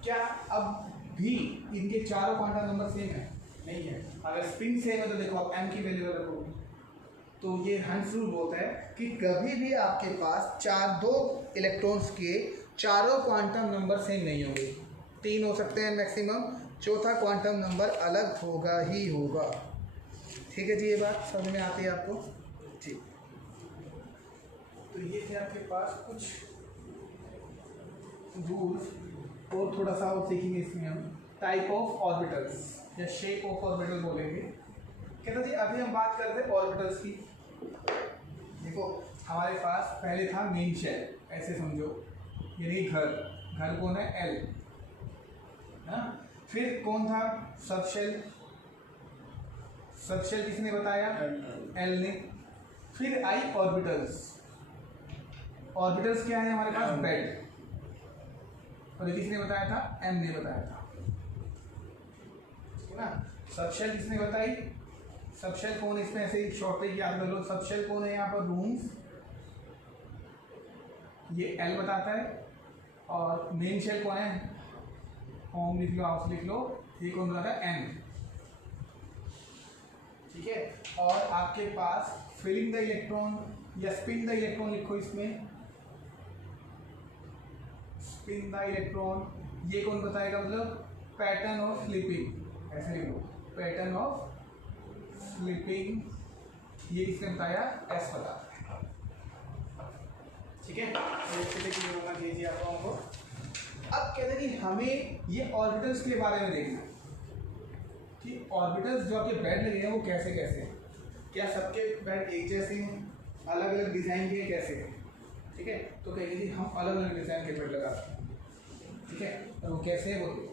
क्या अब भी इनके चारों क्वांटम नंबर सेम है? नहीं है। अगर स्पिन सेम है तो देखो आप m की वैल्यू रखोगे, तो ये हंस रूल बोलता है कि कभी भी आपके पास दो इलेक्ट्रॉन्स के चारों क्वांटम नंबर सेम नहीं होंगे। 3 हो सकते हैं मैक्सिमम, चौथा क्वांटम नंबर अलग होगा ही होगा। ठीक है जी, ये बात समझ में आती है आपको? ठीक, तो ये थे आपके पास कुछ रूल्स, और थोड़ा सा और सीखेंगे इसमें हम टाइप ऑफ ऑर्बिटल्स या शेप ऑफ ऑर्बिटल बोलेंगे। कहते जी अभी हम बात करते हैं ऑर्बिटल्स की। देखो हमारे पास पहले था मेन शेल, ऐसे समझो, यानी घर कौन है एल, हाँ। फिर कौन था सब शेल किसने बताया? एल ने। फिर आई ऑर्बिटल्स क्या है हमारे पास? बेड। और ये किसने बताया था? एम ने बताया था, ठीक है ना। सबशेल किसने बताई? सबशेल कौन है इसमें, ऐसे ही शॉर्ट में याद कर लो। सबशेल कौन है यहाँ पर? रूम्स, ये एल बताता है। और मेन शेल कौन है? होम लिख लो, हाउस लिख लो, ये कौन बताता है? एन। ठीक है। और आपके पास फिलिंग द इलेक्ट्रॉन या स्पिन द इलेक्ट्रॉन लिखो इसमें, स्पिन द इलेक्ट्रॉन, ये कौन बताएगा? मतलब पैटर्न ऑफ स्लीपिंग, ऐसे लिखो, पैटर्न ऑफ स्लीपिंग, ये किसने बताया? एस बताता है। ठीक है, होना चाहिए आप लोगों को। अब कहते हैं कि हमें ये ऑर्बिटल्स के बारे में देखना कि ऑर्बिटल्स जो आपके बेड लगे हैं वो कैसे कैसे हैं। क्या सबके बेड एक जैसे हैं, अलग अलग डिज़ाइन के कैसे हैं? ठीक है, तो कहेंगे कि हम अलग अलग डिज़ाइन के बेड लगाते हैं। ठीक है, और वो कैसे है वो देखो।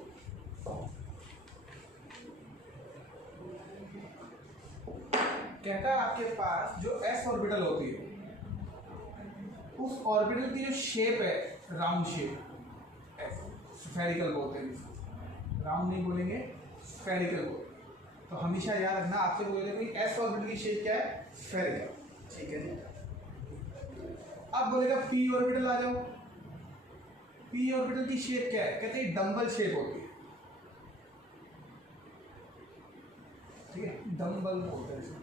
कहता है आपके पास जो एस ऑर्बिटल होती है, उस ऑर्बिटल की जो शेप है राउंड शेप, स्फेरिकल बोलते हैं इसको, राउंड नहीं बोलेंगे, स्फेरिकल बोलेंगे। तो हमेशा याद रखना, आपसे बोलेंगे कि एस ऑर्बिटल की शेप क्या है? स्फेरिकल। ठीक है जी। अब बोलेगा पी ऑर्बिटल आ जाओ। पी ऑर्बिटल की शेप क्या है? कहते हैं डंबल शेप होती है। ठीक है, डंबल बोलते हैं इसको,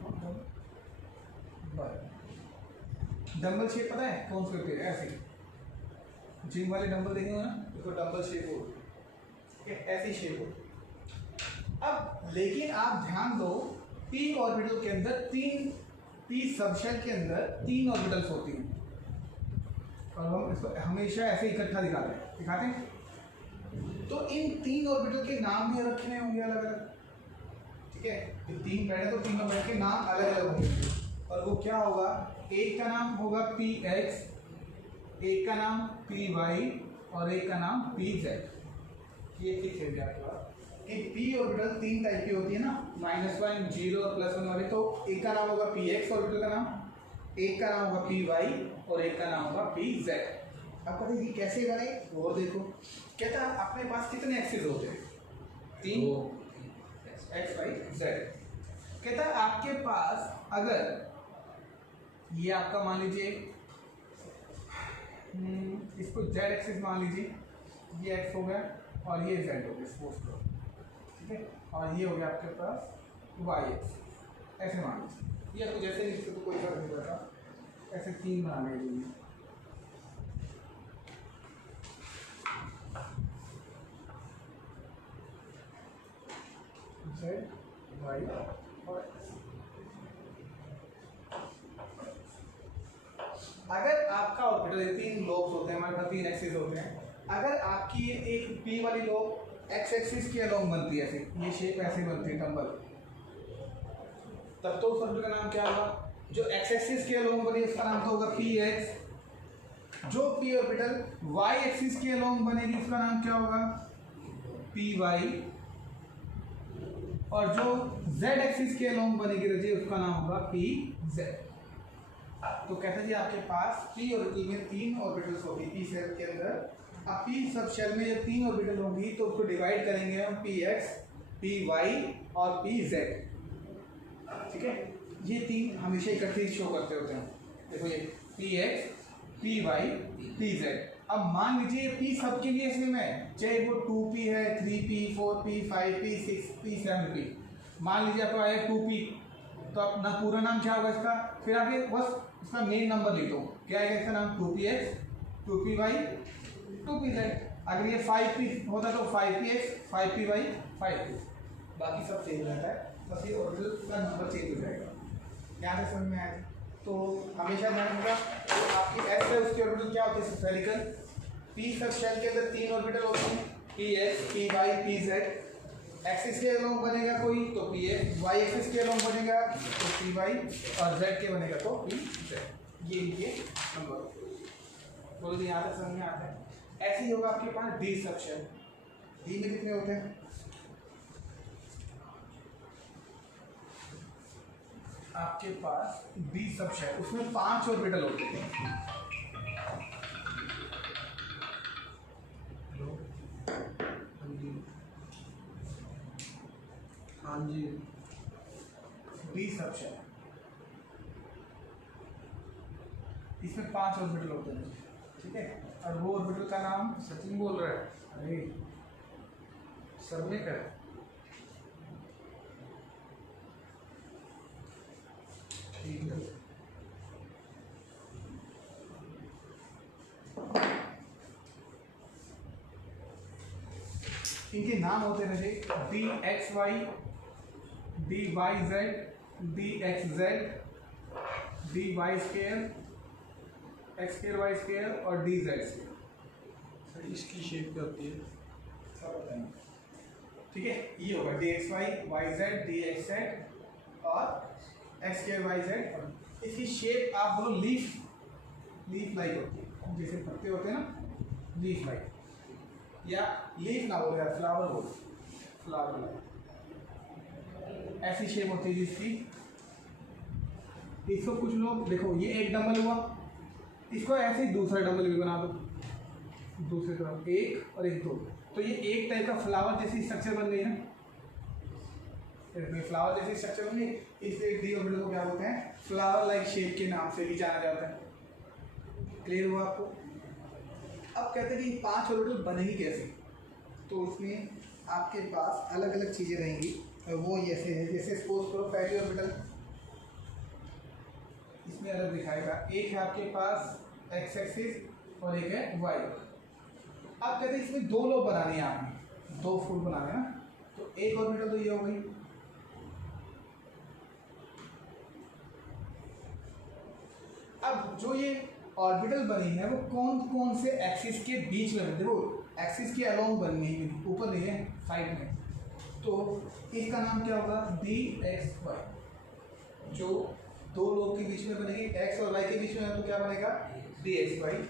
डंबल शेप पता है कौन सी होती है? ऐसी जिम वाले डंबल देखेंगे ना, उसको डंबल शेप होती है, ऐसी शेप होती है। अब लेकिन आप ध्यान दो, पी ऑर्बिटल के अंदर पी सबशेल के अंदर 3 ऑर्बिटल्स होती हैं, और हम इसको हमेशा ऐसे इकट्ठा दिखाते हैं। तो इन 3 ऑर्बिटल के नाम भी रखे होंगे अलग अलग। ठीक है, तो 3 बेड है तो तीनों बेड के नाम अलग अलग होंगे, और वो क्या होगा? एक का नाम होगा पी एक्स, एक का नाम पी वाई, और एक का नाम पी जेड। ये फिक्स है आपके पास कि पी ऑर्बिटल 3 टाइप की होती है ना, -1, 0 और +1 वाले। तो एक का नाम होगा पी एक्स ऑर्बिटल का नाम, एक का नाम होगा पी वाई, और एक का नाम होगा पी जेड। अब कहते हैं कैसे बने और देखो। कहता है अपने पास कितने एक्सिस होते हैं? 3, एक्स वाई जेड। कहता है आपके पास अगर ये आपका मान लीजिए, इसको जेड एक्सिस मान लीजिए, ये एक्स हो गया और ये जेड हो गया, सपोज करो। ठीक है, और ये हो गया आपके पास वाई एक्सिस, ऐसे मान लीजिए, या कुछ ऐसे लिखते तो कोई फर्क नहीं पड़ता, ऐसे 3 बनाने के लिए। जेड वाई और अगर आपका ऑर्बिटल 3 लोब्स होते हैं, हमारे पास 3 एक्सिस होते हैं। अगर आपकी एक पी वाली लोब एक्स एक्सिस के अलोंग बनती है, ऐसे ये शेप ऐसे बनती है डंबल, तब तो उस ऑर्बिटल का नाम क्या होगा? जो एक्स एक्सिस के अलोंग बनी उसका नाम तो होगा पी एक्स। जो पी ऑर्बिटल वाई एक्सिस के अलोंग बनेगी उसका नाम क्या होगा? P Y. और जो जेड एक्सिस के अलोंग बनेगी रजिए उसका नाम होगा पी जेड। तो कहते हैं जी आपके पास पी ऑर्बिटल में 3 ऑर्बिटल्स होगी पी शेल के अंदर। अब पी सब शेल में जब 3 ऑर्बिटल होंगी तो उसको डिवाइड करेंगे हम पी एक्स, पी वाई और पी जेड, ठीक है। ये तीन हमेशा इकट्ठे शो करते होते हैं। देखो ये P X, P Y, P Z. अब मान लीजिए पी सबके लिए सेम है, चाहे वो 2p है, 3p, 4p, 5p, 6p, 7p। मान लीजिए आपको आया 2p, तो आप ना पूरा नाम क्या होगा इसका, फिर आगे बस इसका मेन नंबर लिख दो। क्या आएगा इसका नाम, 2px, 2py, 2pz। अगर ये 5p होता तो 5px, 5py, 5p। बाकी सब चेंज रहता है, बस ये ऑर्बिटल का नंबर चेंज हो जाएगा। यहाँ से समझ में आया। तो हमेशा ध्यान रखिएगा, तो आपकी एस है उसके ऑर्बिटल क्या होते हैं, स्फेरिकल। पी सब शेल के अंदर तीन ऑर्बिटल होते हैं, P X, P Y, P Z. Axis के अलोंग बनेगा कोई तो पी एक्स, वाई एक्सिस के अलोंग बनेगा तो पी वाई, और जेड के बनेगा तो पी जेड। ये नंबर बोलो, यहाँ तक समझ में आता है। ऐसे ही होगा आपके पास डी सब शेल। डी में कितने होते हैं, आपके पास डी सब शेल, उसमें 5 ऑर्बिटल होते हैं। हाँ जी, डी सब शेल, इसमें 5 ऑर्बिटल होते हैं, ठीक है। और वो ऑर्बिटल का नाम, सचिन बोल रहा है, अरे सरने का है। ठीक है, इनके नाम होते रहे D X Y, D Y Z, D X Z, D Y square, X square Y square और डी जेड स्केयर। सर इसकी शेप क्या होती है? सब बताएंगे, ठीक है। ये होगा D X Y Z, D X Z और एक्स स्केयर वाई जेड। इसकी शेप आप बोलो लीफ लाइक होती है, जैसे पत्ते होते हैं ना, लीफ लाइक, या लीफ ना बोलो यार, फ्लावर बोलो, फ्लावर लाइक। ऐसी शेप होती है जिसकी। इसको कुछ लोग देखो, ये एक डंबल हुआ, इसको ऐसे ही दूसरा डंबल भी बना दो, दूसरी तरफ एक और एक दो, तो ये एक टाइप का फ्लावर जैसी स्ट्रक्चर बन गई ना, फ्लावर जैसी स्ट्रक्चर बन गई। इसलिए डी ऑर्बिटल को क्या बोलते हैं, फ्लावर लाइक शेप के नाम से भी जाना जाता है। क्लियर हुआ आपको? अब कहते हैं कि 5 ऑर्बिटल बनेगी कैसे, तो उसमें आपके पास अलग अलग चीज़ें रहेंगी, वो ऐसे है, जैसे सपोज करो पहली ऑर्बिटल इसमें अलग दिखाएगा, एक है आपके पास एक्स एक्सिस और एक है वाई। अब कहते हैं इसमें 2 लोब बनाने हैं, आपने 2 फुल बनाने हैं ना, तो एक ऑर्बिटल तो ये हो गई। अब जो ये ऑर्बिटल बनी है वो कौन कौन से एक्सिस के बीच में बनी, देखो एक्सिस के अलोंग बननी है, ऊपर नहीं है, साइड में। तो इसका नाम क्या होगा, डी एक्स वाई। जो 2 लोग के बीच में बनेगी, एक्स और वाई के बीच में है, तो क्या बनेगा, डी एक्स वाई।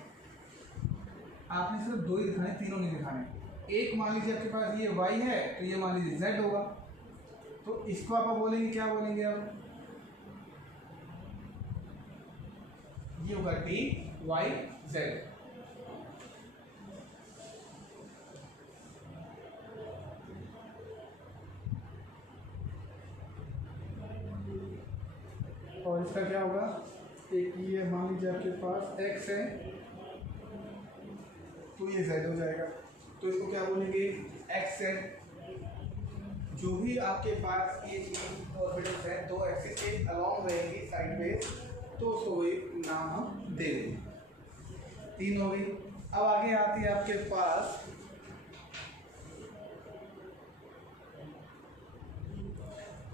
आपने सिर्फ 2 ही दिखाने, तीनों नहीं दिखाने। एक मान लीजिए आपके पास ये वाई है, तो ये मान लीजिए जेड होगा, तो इसको आप बोलेंगे, क्या बोलेंगे अब, ये होगा डी वाई जेड। और इसका क्या होगा, एक ये मान लीजिए आपके पास x है, तो ये z हो जाएगा, तो इसको क्या बोलेंगे, x z। जो भी आपके पास ये ऑर्बिटल्स है 2 एक्सिस के अलोंग रहेंगी साइडवेज, तो उसको वही नाम हम दे देंगे। 3 हो गई। अब आगे आती है आपके पास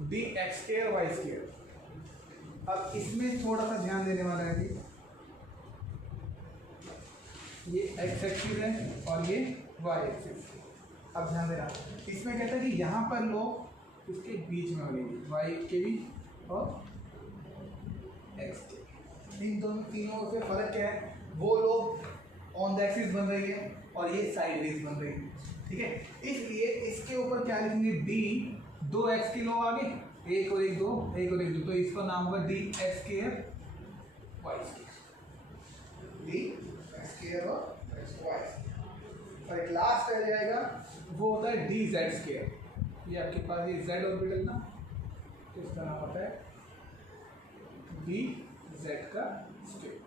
D X square Y square. अब इसमें थोड़ा सा ध्यान देने वाला है जी, ये एक्स एक्सिस है और ये वाई एक्सिस। अब ध्यान देना, इसमें कहता है कि यहाँ पर लोग उसके बीच में बनेंगे, वाई के भी और एक्स के। इन दोनों तीनों से फर्क क्या है, वो लोग ऑन द एक्सिस बन रही है और ये साइडवेज बन रही है, ठीक है। इसलिए इसके ऊपर क्या लिखेंगे, डी 2x के लोग आगे, एक और एक दो, एक और एक दो, तो इसका नाम होगा D X square Y square, D X square और एक्स वाई। और एक लास्ट रह जाएगा, वो होता है डी जेड स्केयर। ये आपके पास ये z ऑर्बिटल ना, तो इसका नाम होता है dz का स्क्वायर।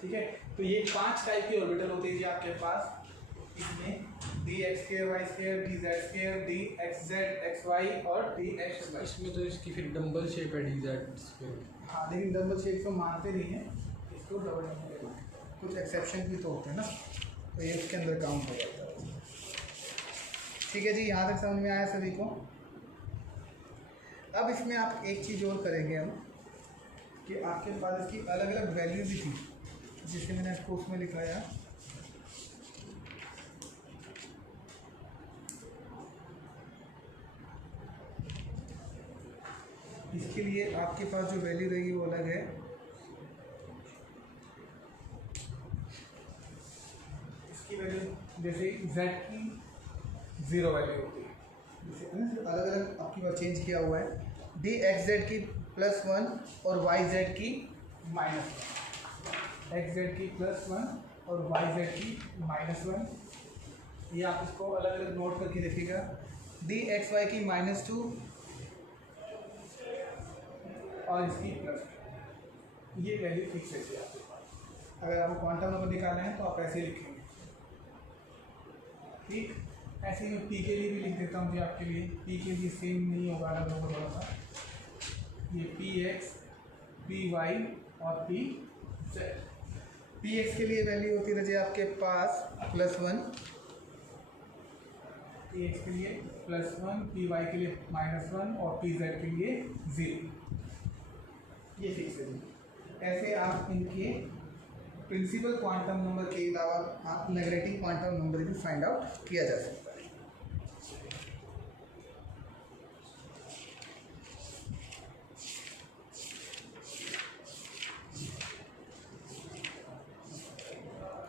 ठीक है, तो ये 5 टाइप की ऑर्बिटल होती है जी आपके पास। इसमें dx2 y2 dz2 dxz xy और dxy। इसमें तो इसकी फिर डंबल शेप है DZ स्क्वायर। हाँ, लेकिन डबल शेप को मानते नहीं है, इसको डबल शेप मानते हैं। कुछ एक्सेप्शन भी तो होते हैं ना, तो ये इसके अंदर काउंट हो जाता है। ठीक है जी, यहाँ तक समझ में आया सभी को। अब इसमें आप एक चीज़ और करेंगे हम, कि आपके पास इसकी अलग अलग वैल्यू भी थी, जिसे मैंने आपको उसमें लिखाया। इसके लिए आपके पास जो वैल्यू रहेगी वो अलग है। इसकी वैल्यू जैसे z की 0 वैल्यू होती है, जैसे अलग अलग आपकी बार चेंज किया हुआ है। dxz की +1 और yz की -1, xz की +1 और yz की -1। ये आप इसको अलग अलग नोट करके देखिएगा। dxy की -2 और इसकी +2, ये वैल्यू फिक्स है आपके पास। अगर आपको क्वांटम नंबर निकालना है तो आप ऐसे लिखेंगे। ठीक, ऐसे ही मैं पी के लिए भी लिख देता हूँ जी आपके लिए। पी के लिए सेम नहीं होगा, अलग होगा थोड़ा सा। ये px, py और pz। px के लिए वैल्यू होती है जी आपके पास +1, px के लिए +1, py के लिए -1 और pz के लिए 0। ये फिक्स है जी। ऐसे आप इनके प्रिंसिपल क्वांटम नंबर के अलावा आप नेगेटिव क्वांटम नंबर भी फाइंड आउट किया जा सकता है।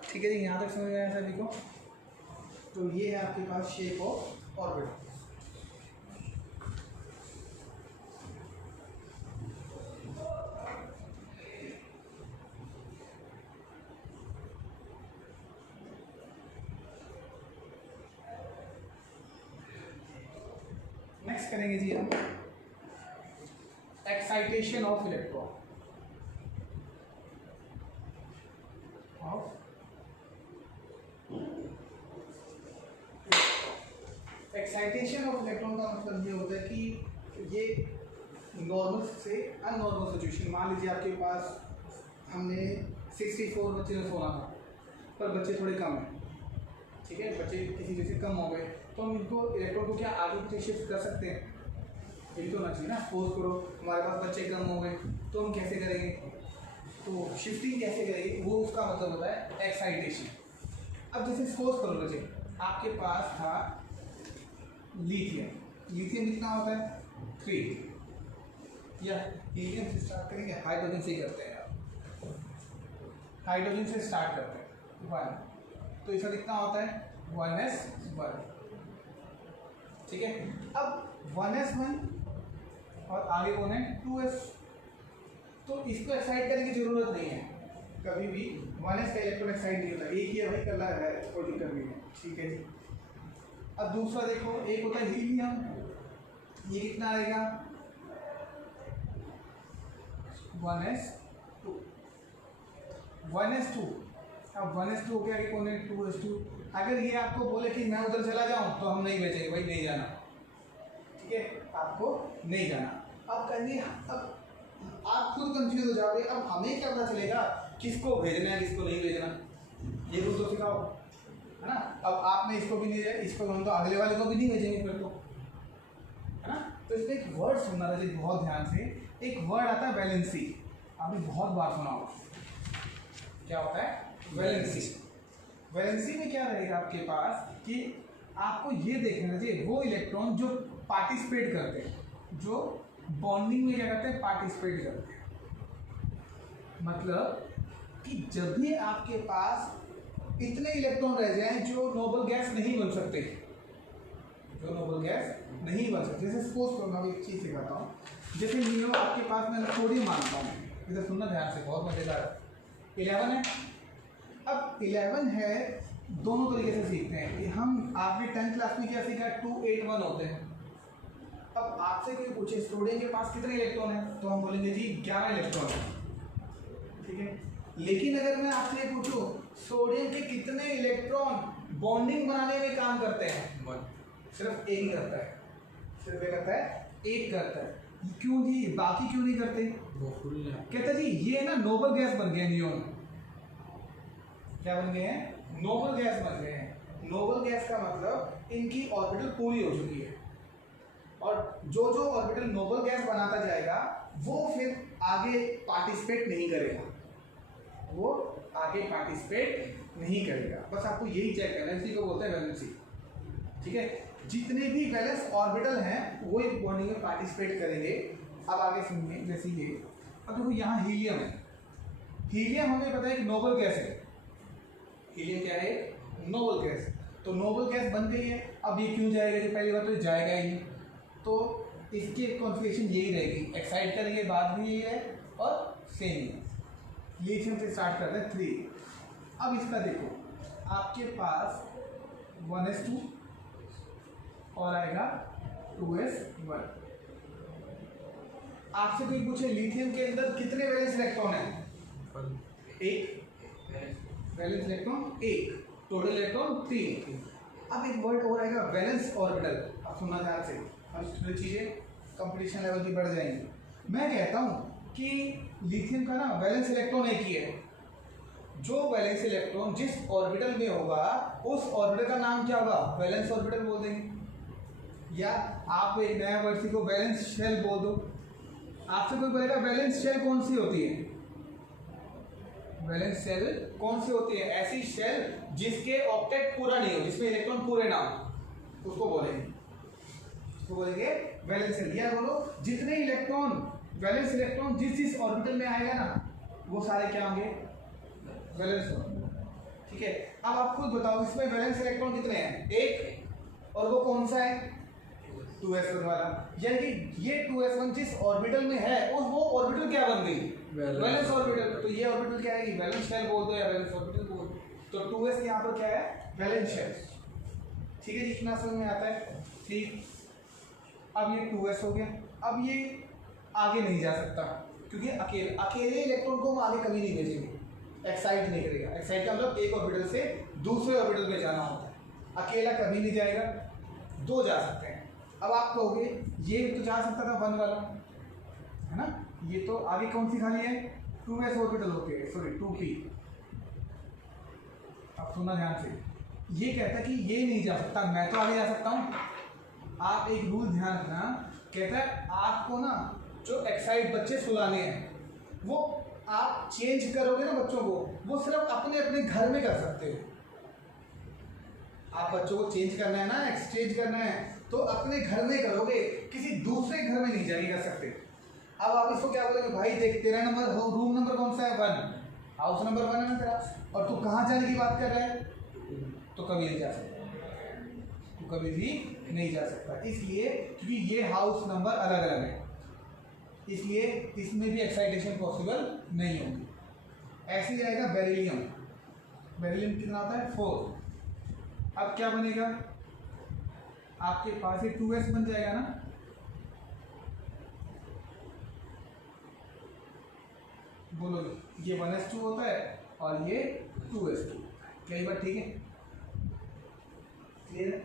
ठीक है जी, यहाँ तक समझ में आया सभी को। तो ये है आपके पास शेप ऑफ ऑर्बिट। नेक्स्ट करेंगे जी हम excitation of electron. Excitation of electron का मतलब ये होता है कि ये नॉर्मल से अननॉर्मल सिचुएशन, मान लीजिए आपके पास हमने 64 बच्चे ने सोना था, पर बच्चे थोड़े कम हैं। ठीक है, बच्चे किसी वजह से कम हो गए, तो हम इनको इलेक्ट्रॉन को क्या आगे पीछे शिफ्ट कर सकते हैं? ये तो होना चाहिए ना। सपोज करो हमारे पास बच्चे कम हो गए, तो हम कैसे करेंगे? तो शिफ्टिंग कैसे करेंगे, वो उसका मतलब होता है एक्साइटेशन। अब जैसे सपोज करो बच्चे, आपके पास था लिथियम। लिथियम कितना होता है? 3। या हीलियम से स्टार्ट करेंगे, हाइड्रोजन से ही करते हैं आप। हाइड्रोजन से स्टार्ट करते हैं 1, तो इसका कितना होता है? 1s1। ठीक है, अब 1s1 और आगे कौन है? 2s। तो इसको एक्साइट करने की जरूरत नहीं है कभी भी। 1s का इलेक्ट्रॉन एक्साइट नहीं होता, एक ही है भाई, कलर है, कोई दिक्कत नहीं है। ठीक है जी। अब दूसरा देखो, एक होता है हीलियम, ये कितना आएगा? 1s2। 1s2। अब 1s2 हो गया, आगे कौन है? 2s2। अगर ये आपको बोले कि मैं उधर चला जाऊं, तो हम नहीं भेजेंगे भाई, नहीं जाना। ठीक है, आपको नहीं जाना। अब कहिए, अब आप खुद कंफ्यूज हो जाओगे, अब हमें क्या पता चलेगा किसको भेजना है किसको नहीं भेजना? ये रूल तो सिखाओ, है ना। अब आपने इसको भी नहीं, इसको हम तो अगले वाले को भी नहीं भेजेंगे फिर तो, है ना। तो इसमें एक वर्ड सुनना रहिए बहुत ध्यान से। एक वर्ड आता है वैलेंसी, आपने बहुत बार सुना होगा। क्या होता है? वैलेंसी। वैलेंसी में क्या रहेगा आपके पास कि आपको ये देखना चाहिए वो इलेक्ट्रॉन जो पार्टिसिपेट करते हैं, जो बॉन्डिंग में क्या करते हैं? पार्टिसिपेट करते हैं। मतलब कि जब भी आपके पास इतने इलेक्ट्रॉन रह जाएं जो नोबल गैस नहीं बन सकते, जो नोबल गैस नहीं बन सकते। जैसे सपोज करो, मैं एक चीज़ सिखाता हूँ। जैसे नियो आपके पास मैं सोडियम मानता हूँ, इधर सुनना ध्यान से, बहुत मजेदार है। 11 है, अब 11 है, दोनों तरीके से सीखते हैं कि हम आपके 10th क्लास में क्या सीखा, 2 8 1 होते हैं। अब आपसे कोई पूछे सोडियम के पास कितने इलेक्ट्रॉन है, तो हम बोलेंगे जी 11 इलेक्ट्रॉन है, ठीक है। लेकिन अगर मैं आपसे ये पूछूं सोडियम के कितने इलेक्ट्रॉन बॉन्डिंग बनाने में काम करते हैं, सिर्फ एक ही करता है, सिर्फ एक करता है, एक करता है। क्यों जी, बाकी क्यों नहीं करते? कहता जी ये ना नोबल गैस बन गए, नियोन क्या बन गए हैं, नोबल गैस बन गए हैं। नोबल गैस का मतलब इनकी ऑर्बिटल पूरी हो चुकी है, और जो जो ऑर्बिटल नोबल गैस बनाता जाएगा वो फिर आगे पार्टिसिपेट नहीं करेगा, वो आगे पार्टिसिपेट नहीं करेगा। बस आपको यही चेक करना है, इसी को बोलते हैं वैलेंसी, ठीक है। जितने भी वैलेंस ऑर्बिटल हैं वो एक बॉन्डिंग में पार्टिसिपेट करेंगे। अब आगे सुनिए, जैसे ये अब देखो यहाँ हीलियम है, हीलियम हमें पता है कि नोबल गैस है, हीलियम क्या है, नोबल गैस। तो नोबल गैस बन गई है, अब ये क्यों जाएगा, जो पहली बात तो जाएगा ही, तो इसकी कॉन्फ़िगरेशन यही रहेगी, एक्साइट करेंगे बाद भी यही है और सेम ही है। लिथियम से स्टार्ट करते हैं 3। अब इसका देखो आपके पास 1s2 और आएगा 2s1। आपसे कोई पूछे लिथियम के अंदर कितने वैलेंस इलेक्ट्रॉन है, एक वैलेंस इलेक्ट्रॉन, एक टोटल इलेक्ट्रॉन 3। अब एक वर्ड और आएगा वैलेंस ऑर्बिटल, अब सुनना ध्यान से, अब थोड़ी चीजें कंपटीशन लेवल की बढ़ जाएंगी। मैं कहता हूं कि लिथियम का ना वैलेंस इलेक्ट्रॉन एक ही है, जो वैलेंस इलेक्ट्रॉन जिस ऑर्बिटल में होगा उस ऑर्बिटल का नाम क्या होगा, वैलेंस ऑर्बिटल बोल देंगे, या आप एक नया वर्ड सीखो वैलेंस शेल बोल दो। आपसे कोई बोलेगा वैलेंस शेल कौन सी होती है, वैलेंस शेल कौन सी होती है, ऐसी शेल जिसके ऑक्टेट पूरा नहीं हो, जिसमें इलेक्ट्रॉन पूरे ना हो, उसको बोलेंगे, उसको बोलेंगे वैलेंस शेल। या बोलो जितने इलेक्ट्रॉन, वैलेंस इलेक्ट्रॉन जिस जिस ऑर्बिटल में आएगा ना वो सारे क्या होंगे, वैलेंस ऑर्बिटल, ठीक है। अब आप खुद बताओ इसमें वैलेंस इलेक्ट्रॉन कितने हैं, एक, और वो कौन सा है, 2s1 वाला। यानी कि ये 2s1 जिस ऑर्बिटल में है उस वो ऑर्बिटल क्या बन गई, वैलेंस ऑर्बिटल। तो ये ऑर्बिटल क्या है, वैलेंस शेल बोल दो या वैलेंस ऑर्बिटल बोल दो। तो 2s यहाँ पर क्या है, वैलेंस शेल, ठीक है जी, कितना समझ में आता है, ठीक। अब ये 2s हो गया, अब ये आगे नहीं जा सकता क्योंकि अकेले इलेक्ट्रॉन को हम आगे कभी नहीं भेजेंगे, एक्साइट नहीं करेगा। एक्साइट का मतलब एक ऑर्बिटल से दूसरे ऑर्बिटल में जाना होता है, अकेला कभी नहीं जाएगा, दो जा सकते हैं। अब आप कहोगे ये तो जा सकता था 1 वाला, है ना, ये तो आगे कौन सी खाली है, 2s ऑर्बिटल होके, सॉरी 2p। अब सुनना ध्यान से, ये कहता है कि ये नहीं जा सकता, मैं तो आगे जा सकता हूँ। आप एक रूल ध्यान रखना, कहता है आपको ना जो एक्साइट बच्चे सुलाने हैं वो आप चेंज करोगे ना बच्चों को, वो सिर्फ अपने अपने घर में कर सकते हो। आप बच्चों को चेंज करना है ना, एक्सचेंज करना है तो अपने घर में करोगे, किसी दूसरे घर में नहीं जाके कर सकते। अब आप इसको क्या बोलेंगे, भाई देख तेरा नंबर, रूम नंबर कौन सा है, 1, हाउस नंबर 1 है ना तेरा, और तू कहाँ जाने की बात कर रहा है, तो कभी नहीं जा सकता, तू कभी भी नहीं जा सकता। इसलिए क्योंकि ये हाउस नंबर अलग अलग है, इसलिए इसमें भी एक्साइटेशन पॉसिबल नहीं होगी। ऐसे ही रहेगा बेरिलियम, बेरिलियम कितना होता है, 4। अब क्या बनेगा आपके पास, ये 2s बन जाएगा ना, बोलो ये 1s2 होता है और ये 2s2, कई बार, ठीक है, क्लियर है।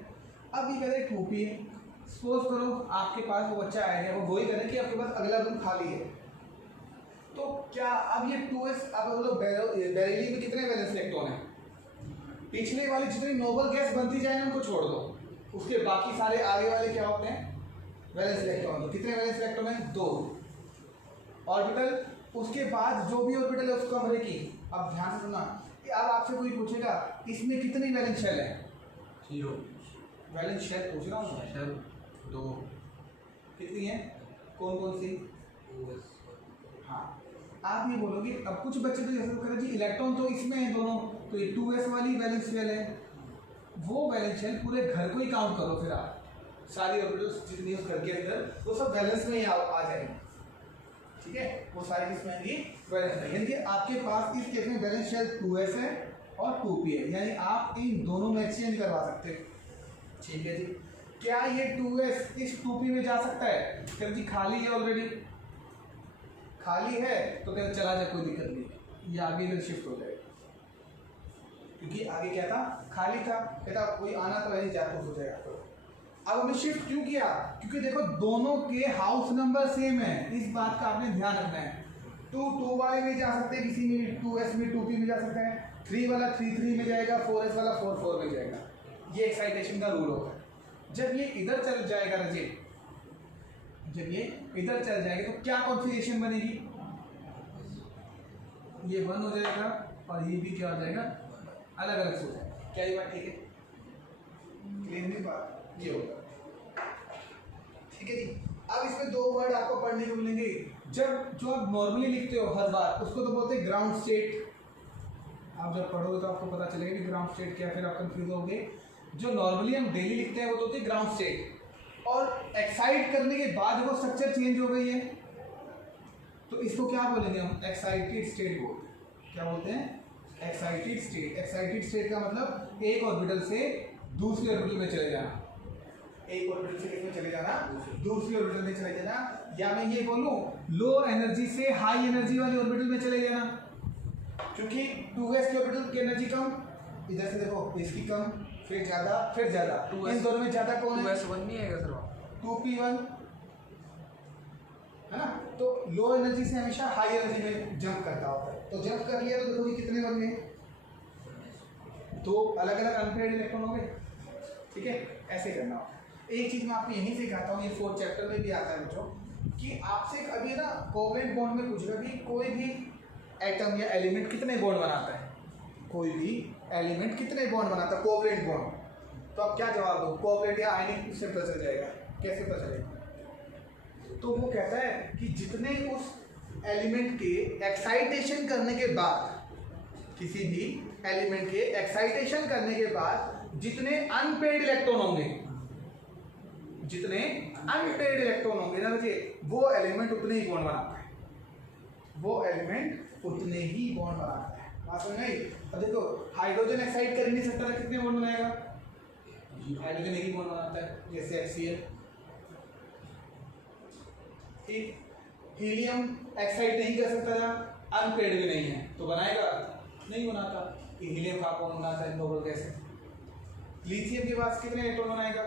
अब ये कहते हैं 2p है। सपोज करो आपके पास वो बच्चा आया है, वो वही करे कि आपके पास अगला रूम खाली है, तो क्या अब ये 2s, अब बोलो बेरिलियम में कितने वैलेंस इलेक्ट्रॉन है, पिछले वाली जितनी नोबल गैस बनती जाए उनको छोड़ दो, उसके बाकी सारे आगे वाले क्या होते हैं, वैलेंस इलेक्ट्रॉन। तो कितने वैलेंस इलेक्ट्रॉन है, 2 ऑर्बिटल। उसके बाद जो भी ऑर्बिटल है उसको हम की, अब ध्यान से सुनना कि अब आपसे कोई पूछेगा इसमें कितनी वैलेंस शेल है, 0 वैलेंस शेल पूछ रहा हूँ, शेल 2, कितनी है, कौन कौन सी, 2s। हाँ आप ये बोलोगे, अब कुछ बच्चे तो जैसे करें जी इलेक्ट्रॉन तो इसमें है दोनों, तो ये 2s वाली वैलेंस शेल है, वो वैलेंस शेल पूरे घर को ही काउंट करो, फिर आप सारी ऑर्बिटल्स जितनी उस घर के अंदर वो सब वैलेंस में ही आ जाएंगे, ठीक है, वो सारी किसमें आएंगी, वैलेंस में। यानी कि आपके पास इस केस में वैलेंस शेल 2s है और 2p है, यानी आप इन दोनों में एक्सचेंज करवा सकते हो। ठीक है जी। क्या ये 2s इस 2p में जा सकता है? फिर जी खाली है, ऑलरेडी खाली है तो क्या चला जाए, कोई दिक्कत नहीं, ये आगे इधर शिफ्ट हो जाएगा, क्योंकि आगे क्या था, खाली था, कहता कोई आना तो वही जाता हो जाएगा। अब हमने शिफ्ट क्यों किया? क्योंकि देखो दोनों के हाउस नंबर सेम है, इस बात का आपने ध्यान रखना है। 2y में जा सकते हैं, किसी में 2s में 2p में जा सकते हैं, 3 वाला 3 में जाएगा, 4s वाला 4 में जाएगा। ये एक्साइटेशन का रूल होता है। जब ये इधर चल जाएगा रजे, जब ये इधर चल जाएगा तो क्या कॉन्फ़िगरेशन बनेगी? ये 1 हो जाएगा और ये भी क्या हो जाएगा, अलग अलग हो जाएगा। क्या ये बात ठीक है? क्लियर नहीं बात? ये होगा, ठीक है जी। अब इसमें 2 वर्ड आपको पढ़ने को मिलेंगे। जब जो आप नॉर्मली लिखते हो हर बार, उसको तो बोलते हैं ग्राउंड स्टेट। आप जब पढ़ोगे तो आपको पता चलेगा कि ग्राउंड स्टेट क्या, फिर आप कंफ्यूज होगे। जो नॉर्मली हम डेली लिखते हैं वो तो होती है ग्राउंड स्टेट। और एक्साइट करने के बाद वो स्ट्रक्चर चेंज हो गई है तो इसको क्या बोलेंगे हम? एक्साइटेड स्टेट बोलते हैं। क्या बोलते हैं? Excited state. एक्साइटेड स्टेट का मतलब एक ऑर्बिटल से दूसरे ऑर्बिटल में चले जाना, एक ऑर्बिटल से किसमें चले जाना, दूसरी ऑर्बिटल में चले जाना। या मैं ये बोलूं लो एनर्जी से हाई एनर्जी वाली ऑर्बिटल में चले जाना, क्योंकि 2s की ऑर्बिटल की एनर्जी कम, इधर से देखो इसकी कम, फिर ज्यादा, फिर ज्यादा, इन दोनों में ज्यादा कौन है? 2s1 नहीं आएगा सर, 2p1 है ना। तो लो एनर्जी से हमेशा हाई एनर्जी में जंप करता होता है। तो जंप कर लिया तो देखो कितने बन गए, 2 अलग अलग अनपेयर्ड इलेक्ट्रॉन हो गए। ठीक है, ऐसे करना होगा। एक चीज मैं आपको यहीं से सिखाता हूँ, ये 4th चैप्टर में भी आता है बच्चों, कि आपसे अभी ना कोवेलेंट बॉन्ड में पूछेगा भी कोई भी एटम या एलिमेंट कितने बॉन्ड बनाता है, कोई भी एलिमेंट कितने बॉन्ड बनाता है कोवेलेंट बॉन्ड। तो आप क्या जवाब दो? कोवेलेंट या आयनिक, उससे पता चल जाएगा। कैसे पता चलेगा? तो वो कहता है कि जितने उस एलिमेंट के एक्साइटेशन करने के बाद, किसी भी एलिमेंट के एक्साइटेशन करने के बाद जितने अनपेयर्ड इलेक्ट्रॉन होंगे, जितने अनपेयर्ड इलेक्ट्रॉन होंगे ना बच्चे, वो एलिमेंट उतने ही बॉन्ड बनाता है, वो एलिमेंट उतने ही बॉन्ड बनाता है। बात समझ आई? अब देखो हाइड्रोजन एक्साइट कर ही नहीं सकता, कितने बॉन्ड बनाएगा? हाइड्रोजन एक ही बॉन्ड बनाता है, जैसे HCl। ठीक, हीलियम एक्साइट नहीं कर सकता था, अनपेयर्ड भी नहीं है, तो बनाएगा? नहीं बनाता। हीलियम का कौन बनाता है? नोबल गैस है। लिथियम के पास कितने इलेक्ट्रॉन बनाएगा?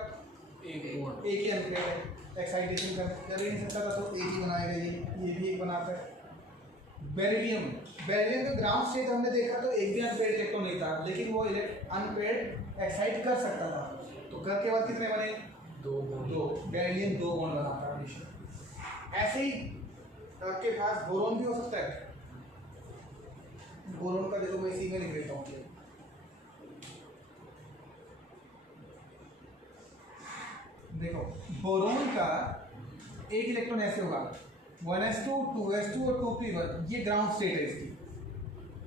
एक ही अनपेयर्ड है, एक्साइटेशन कर ही नहीं सकता था, तो एक ही बनाएगा। ये भी एक बनाता है। बेरिलियम, बेरिलियम का ग्राउंड स्टेट हमने देखा तो एक भी अनपेयर्ड इलेक्ट्रॉन नहीं था, लेकिन वो अनपेयर्ड एक्साइट कर सकता था, तो कर के बाद कितने बने? 2। बेरिलियम 2 बॉन्ड बनाता है हमेशा। ऐसे ही आपके पास बोरोन भी हो सकता है। बोरोन का देखो मैं इसी में लिख देता हूँ। देखो बोरोन का एक इलेक्ट्रॉन ऐसे होगा, 1s2, 2s2 और 2p1, ये ग्राउंड स्टेट है इसकी।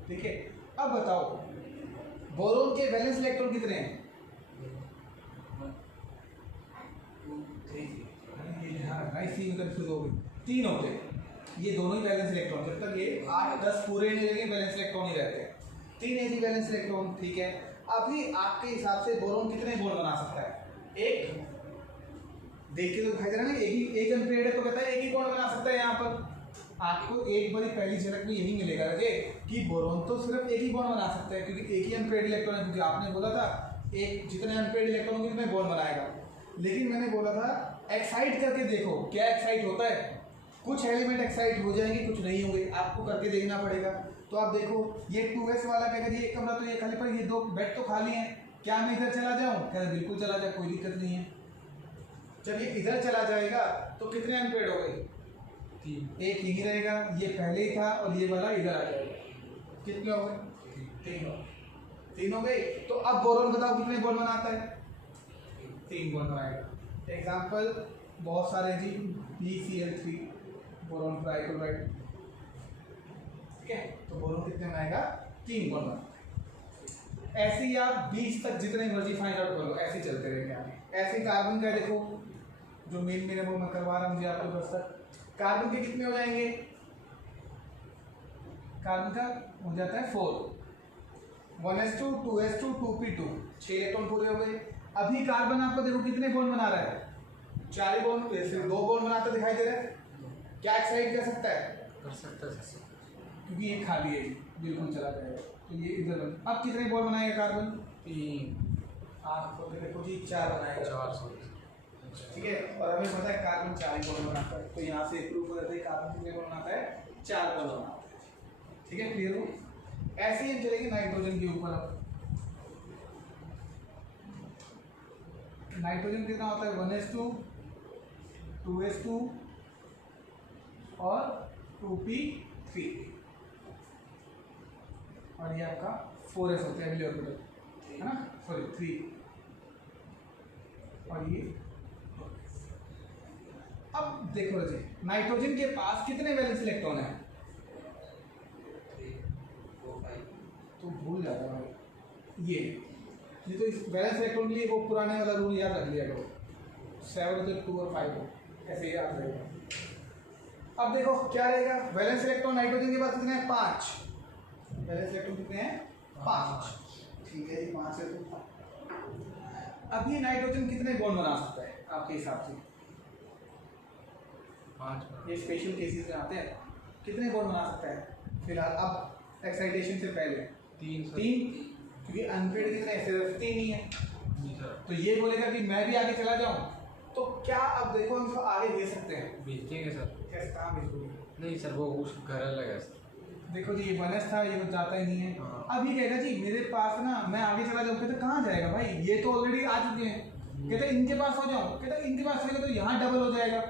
ठीक है, अब बताओ बोरोन के वैलेंस इलेक्ट्रॉन कितने हैं? 3 होते हैं। ये दोनों ही बैलेंस इलेक्ट्रॉन, जब तक ये 8-10 पूरे नहीं रहेंगे बैलेंस इलेक्ट्रॉन ही रहते हैं। 3 ऐसी बैलेंस इलेक्ट्रॉन। ठीक है, अभी आपके हिसाब से बोरोन कितने बॉन्ड बना सकता है? एक। देख के तो दिखाई दे रहा है ना, एक अनपेयर्ड है तो कहता है एक ही बॉन्ड बना सकता है। यहाँ पर आपको एक बारी पहली झलक में यही मिलेगा रजे कि बोरोन तो सिर्फ एक ही बॉन्ड बना सकता है, क्योंकि एक ही अनपेयर्ड इलेक्ट्रॉन है। क्योंकि आपने बोला था एक जितने अनपेयर्ड इलेक्ट्रॉन होंगे उतने बॉन्ड बनाएगा, लेकिन मैंने बोला था एक्साइट करके देखो क्या एक्साइट होता है। कुछ एलिमेंट एक्साइट हो जाएंगे, कुछ नहीं होंगे, आपको करके देखना पड़ेगा। तो आप देखो ये 2s वाला क्या करिए, एक कमरा तो ये खाली, पर ये 2 बेड तो खाली हैं, क्या मैं इधर चला जाऊँ? कहते बिल्कुल चला जाए, कोई दिक्कत नहीं है। जब ये इधर चला जाएगा तो कितने अनपेयर्ड हो गए? 3। एक यही रहेगा, ये पहले ही था, और ये वाला इधर आ जाएगा। कितने हो गए? 3 हो गए। तो अब बोरोन बताओ कितने बॉन्ड बनाता है? 3 बॉन्ड बनाएगा। एग्जाम्पल बहुत सारे जी, BCl3 बोरोन ट्राइक्लोराइड। ठीक है, तो बोरोन कितने बनाएगा? 3 बॉन्ड बनाएगा। ऐसे ही आप 20 तक जितने मर्जी फाइंड आउट करो, ऐसे चलते रहेंगे आगे। ऐसे कार्बन का देखो, जो मेन मेरे वो मैं करवा रहा हूँ मुझे आपको 10 तक। कार्बन के कितने हो जाएंगे? कार्बन का हो जाता है 4। 1s2 2s2 2p2 6 इलेक्ट्रॉन पूरे हो गए। अभी कार्बन आपको देखो कितने बॉन्ड बना रहा है, 4 बॉन्ड, सिर्फ 2 बॉन्ड बनाता दिखाई दे रहा है। क्या एक्साइड कर सकता है? कर सकता है सर। क्योंकि ये खाली है, बिल्कुल चला जाएगा, तो ये इधर अब कितने बॉन्ड बनाएगा कार्बन? 3 आपको देखो जी 4 बनाएगा। 4 ठीक है, और हमें पता है कार्बन 4 ही बॉन्ड बनाता है, तो यहाँ से प्रूफ हो जाता है कार्बन कितने बॉन्ड बनाता है? 4 बॉन्ड बनाता है। ठीक है, क्लियर हो? ऐसे ही हम चलेंगे नाइट्रोजन के ऊपर। अब नाइट्रोजन कितना होता है? 1s2 2s2 और 2p3, और ये आपका 4s होता है अगले ऑर्बिटल, है ना, सॉरी 3, और ये। अब देखो जी, नाइट्रोजन के पास कितने वैलेंस इलेक्ट्रॉन है? तो भूल जाता भाई, ये तो इस वैलेंस इलेक्ट्रॉन के लिए वो पुराने वाला रूल याद रख लिया करो, 7 हो तो 2 और 5 हो, ऐसे याद रहेगा। अब देखो क्या रहेगा, वैलेंस इलेक्ट्रॉन नाइट्रोजन के पास कितने हैं? 5। वैलेंस इलेक्ट्रॉन कितने हैं? 5। ठीक है जी, 5 है। तो अभी नाइट्रोजन कितने बॉन्ड बना सकता है आपके हिसाब से? 5। ये स्पेशल केसेस में आते हैं, कितने बॉन्ड बना सकता है फिलहाल? अब एक्साइटेशन से पहले 3, क्योंकि अनपेड कितने? सिर्फ 3 ही है। तो ये बोलेगा कि मैं भी आगे चला जाऊं, तो क्या अब देखो हम इसको आगे भेज सकते हैं? भेजेंगे सर। कैसे, कहाँ भेजोगे? नहीं सर, वो उस घर अलग है सर। देखो जी, ये 1s था, ये जाता ही नहीं है। हाँ। अब ये कहेगा जी मेरे पास ना, मैं आगे चला जाऊँ, कहते कहाँ जाएगा भाई, ये तो ऑलरेडी आ चुके हैं, कहते इनके पास हो जाऊँ, कहते इनके पास होगा तो यहाँ डबल हो जाएगा।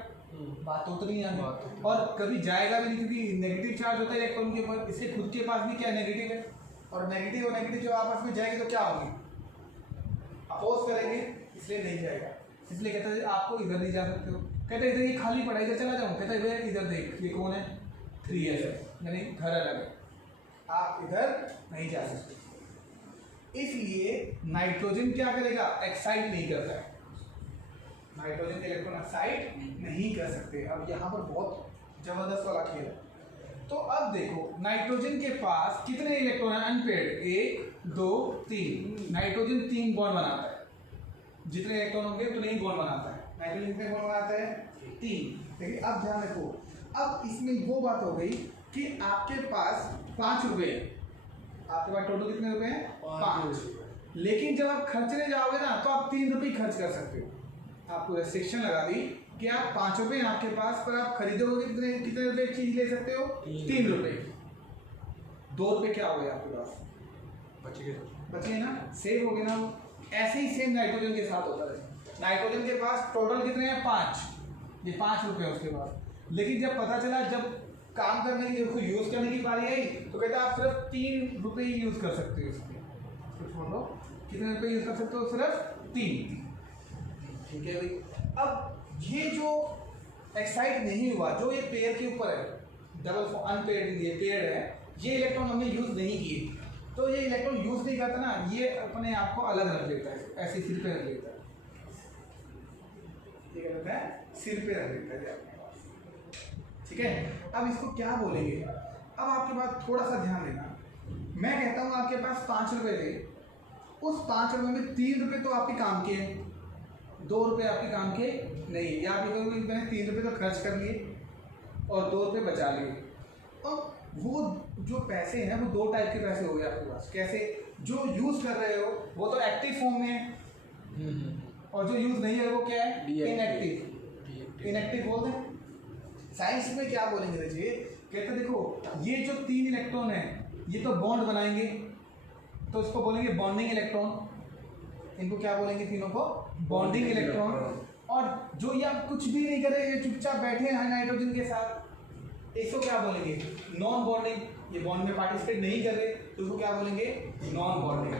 बात तो नहीं आनी, और कभी जाएगा भी नहीं, क्योंकि नेगेटिव चार्ज होता है इलेक्ट्रॉन के ऊपर, इससे खुद के पास भी क्या नेगेटिव है, और नेगेटिव और नेगेटिव जो आपस में जाएंगे तो क्या होंगे? अपोज करेंगे, इसलिए नहीं जाएगा। इसलिए कहता है आपको इधर नहीं जा सकते हो, कहते इधर ये खाली पड़ा, इधर चला जाऊँ, कहता है इधर देख, ये कौन है? 3s है, यानी घर अलग है, आप इधर नहीं जा सकते। इसलिए नाइट्रोजन क्या करेगा? एक्साइट नहीं करता है, नाइट्रोजन के इलेक्ट्रॉन एक्साइट नहीं कर सकते। अब यहाँ पर बहुत जबरदस्त वाला खेल है। तो अब देखो, नाइट्रोजन के पास कितने इलेक्ट्रॉन है अनपेड? 1 2 3। नाइट्रोजन 3 बॉन्ड बनाता है, जितने इलेक्ट्रॉन होंगे उतने ही बॉन्ड बनाता है। नाइट्रोजन कितने बॉन्ड बनाता है? 3। लेकिन अब ध्यान रखो, अब इसमें वो बात हो गई कि आपके पास 5 रुपए है, आपके पास टोटल कितने रुपए हैं? 5। लेकिन जब आप खर्चने जाओगे ना, तो आप 3 रुपये खर्च कर सकते हो। आपको रेस्ट्रिक्शन लगा दी कि आप 5 रुपये आपके पास, पर आप खरीदोगे कितने रुपए की चीज ले सकते हो? 3 रुपये। 2 रुपये क्या हो गए आपके पास? बच गए ना, सेव हो गए ना। ऐसे ही सेम नाइट्रोजन के साथ होता है। नाइट्रोजन के पास टोटल कितने हैं? 5। ये 5 रुपये उसके पास। लेकिन जब पता चला, जब काम करने की, उसको यूज करने की बारी आई, तो कहता है आप सिर्फ 3 रुपये ही यूज कर सकते हो इसके। तो छोड़ दो, कितने रुपये यूज कर सकते हो? सिर्फ 3। ठीक है भाई। अब ये जो एक्साइट नहीं हुआ, जो ये पेयर के ऊपर है, डबल अनपेयर्ड, ये पेयर है, ये इलेक्ट्रॉन हमने यूज नहीं किए, तो ये इलेक्ट्रॉन यूज नहीं करता ना, ये अपने आप को अलग रख लेता है, ऐसे सिर पे रख लेता है। ये क्या करता है? सिर पे रख लेता है अपने पास। ठीक है, अब इसको क्या बोलेंगे? अब आपके पास थोड़ा सा ध्यान देना। मैं कहता हूँ आपके पास 5 रुपये थे, उस 5 रुपये में 3 रुपये तो आपके काम के हैं, 2 रुपये आपके काम के नहीं। या आप मैंने 3 रुपये तो खर्च कर लिए और 2 रुपये बचा लिए। और वो जो पैसे हैं वो 2 टाइप के पैसे हो गए आपके पास। कैसे? जो यूज कर रहे हो वो तो एक्टिव फॉर्म में है, और जो यूज नहीं है वो क्या है? इनएक्टिव। इनएक्टिव बोल दें। साइंस में क्या बोलेंगे देखिए, कहते देखो ये जो 3 इलेक्ट्रॉन है ये तो बॉन्ड बनाएंगे, तो इसको बोलेंगे बॉन्डिंग इलेक्ट्रॉन। इनको क्या बोलेंगे? तीनों को बॉन्डिंग इलेक्ट्रॉन। और जो ये आप कुछ भी नहीं कर रहे, ये चुपचाप बैठे हैं नाइट्रोजन के साथ, इसको क्या बोलेंगे? Non bonding. ये बॉन्ड में पार्टिसिपेट नहीं कर रहे, तो इसको क्या बोलेंगे? Non bonding.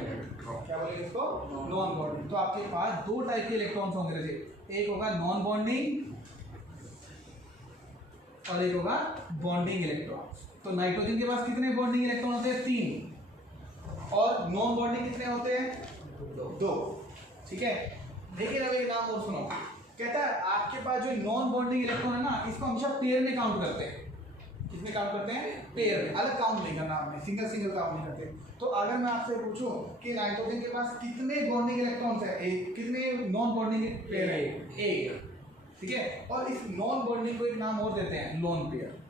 क्या बोलेंगे इसको? Non bonding. तो आपके पास 2 टाइप के इलेक्ट्रॉन्स होंगे रहे, एक होगा नॉन बॉन्डिंग और एक होगा बॉन्डिंग इलेक्ट्रॉन्स। तो नाइट्रोजन के पास कितने बॉन्डिंग इलेक्ट्रॉन होते हैं? 3। और नॉन बॉन्डिंग कितने होते हैं? 2। ठीक है, लेकिन अब एक नाम और सुनो। कहता है आपके पास जो नॉन बॉन्डिंग इलेक्ट्रॉन है ना, इसको हमेशा पेयर में काउंट करते हैं। किसमें काउंट करते हैं? पेयर में। अलग काउंट नहीं करना आपने, सिंगल सिंगल काउंट नहीं करते। तो अगर मैं आपसे पूछूं कि नाइट्रोजन के पास कितने बॉन्डिंग इलेक्ट्रॉन्स है, एक, कितने नॉन बॉन्डिंग पेयर है? एक, ठीक है। और इस नॉन बॉन्डिंग को एक नाम और देते हैं, लोन पेयर।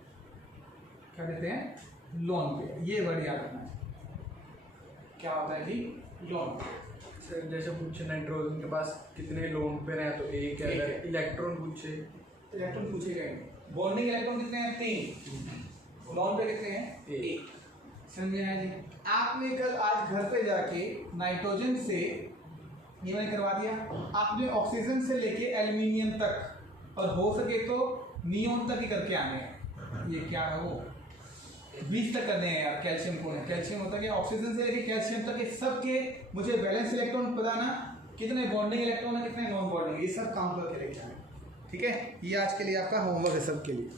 क्या देते हैं? Lone pair. ये वर्ड याद रखना है, क्या होता है जी? Lone pair. सर जैसे पूछे नाइट्रोजन के पास कितने लोन पेयर हैं तो एक है, अगर इलेक्ट्रॉन पूछे, इलेक्ट्रॉन पूछे गए, बॉन्डिंग इलेक्ट्रॉन कितने हैं? 3। लोन पे कितने हैं? 1। समझ में आया जी? आपने कल आज घर पे जाके नाइट्रोजन से ये मैंने करवा दिया, आपने ऑक्सीजन से लेके एल्यूमिनियम तक और हो सके तो नियोन तक ही करके आने हैं। ये क्या है वो 20 तक करने हैं यार। कैल्शियम कौन है? कैल्शियम होता है ऑक्सीजन से लेके कैल्शियम तक के सब के मुझे वैलेंस इलेक्ट्रॉन बताना, कितने बॉन्डिंग इलेक्ट्रॉन है, कितने नॉन बॉन्डिंग, ये सब काम करके लेके आए। ठीक है, ये आज के लिए आपका होमवर्क है सबके लिए।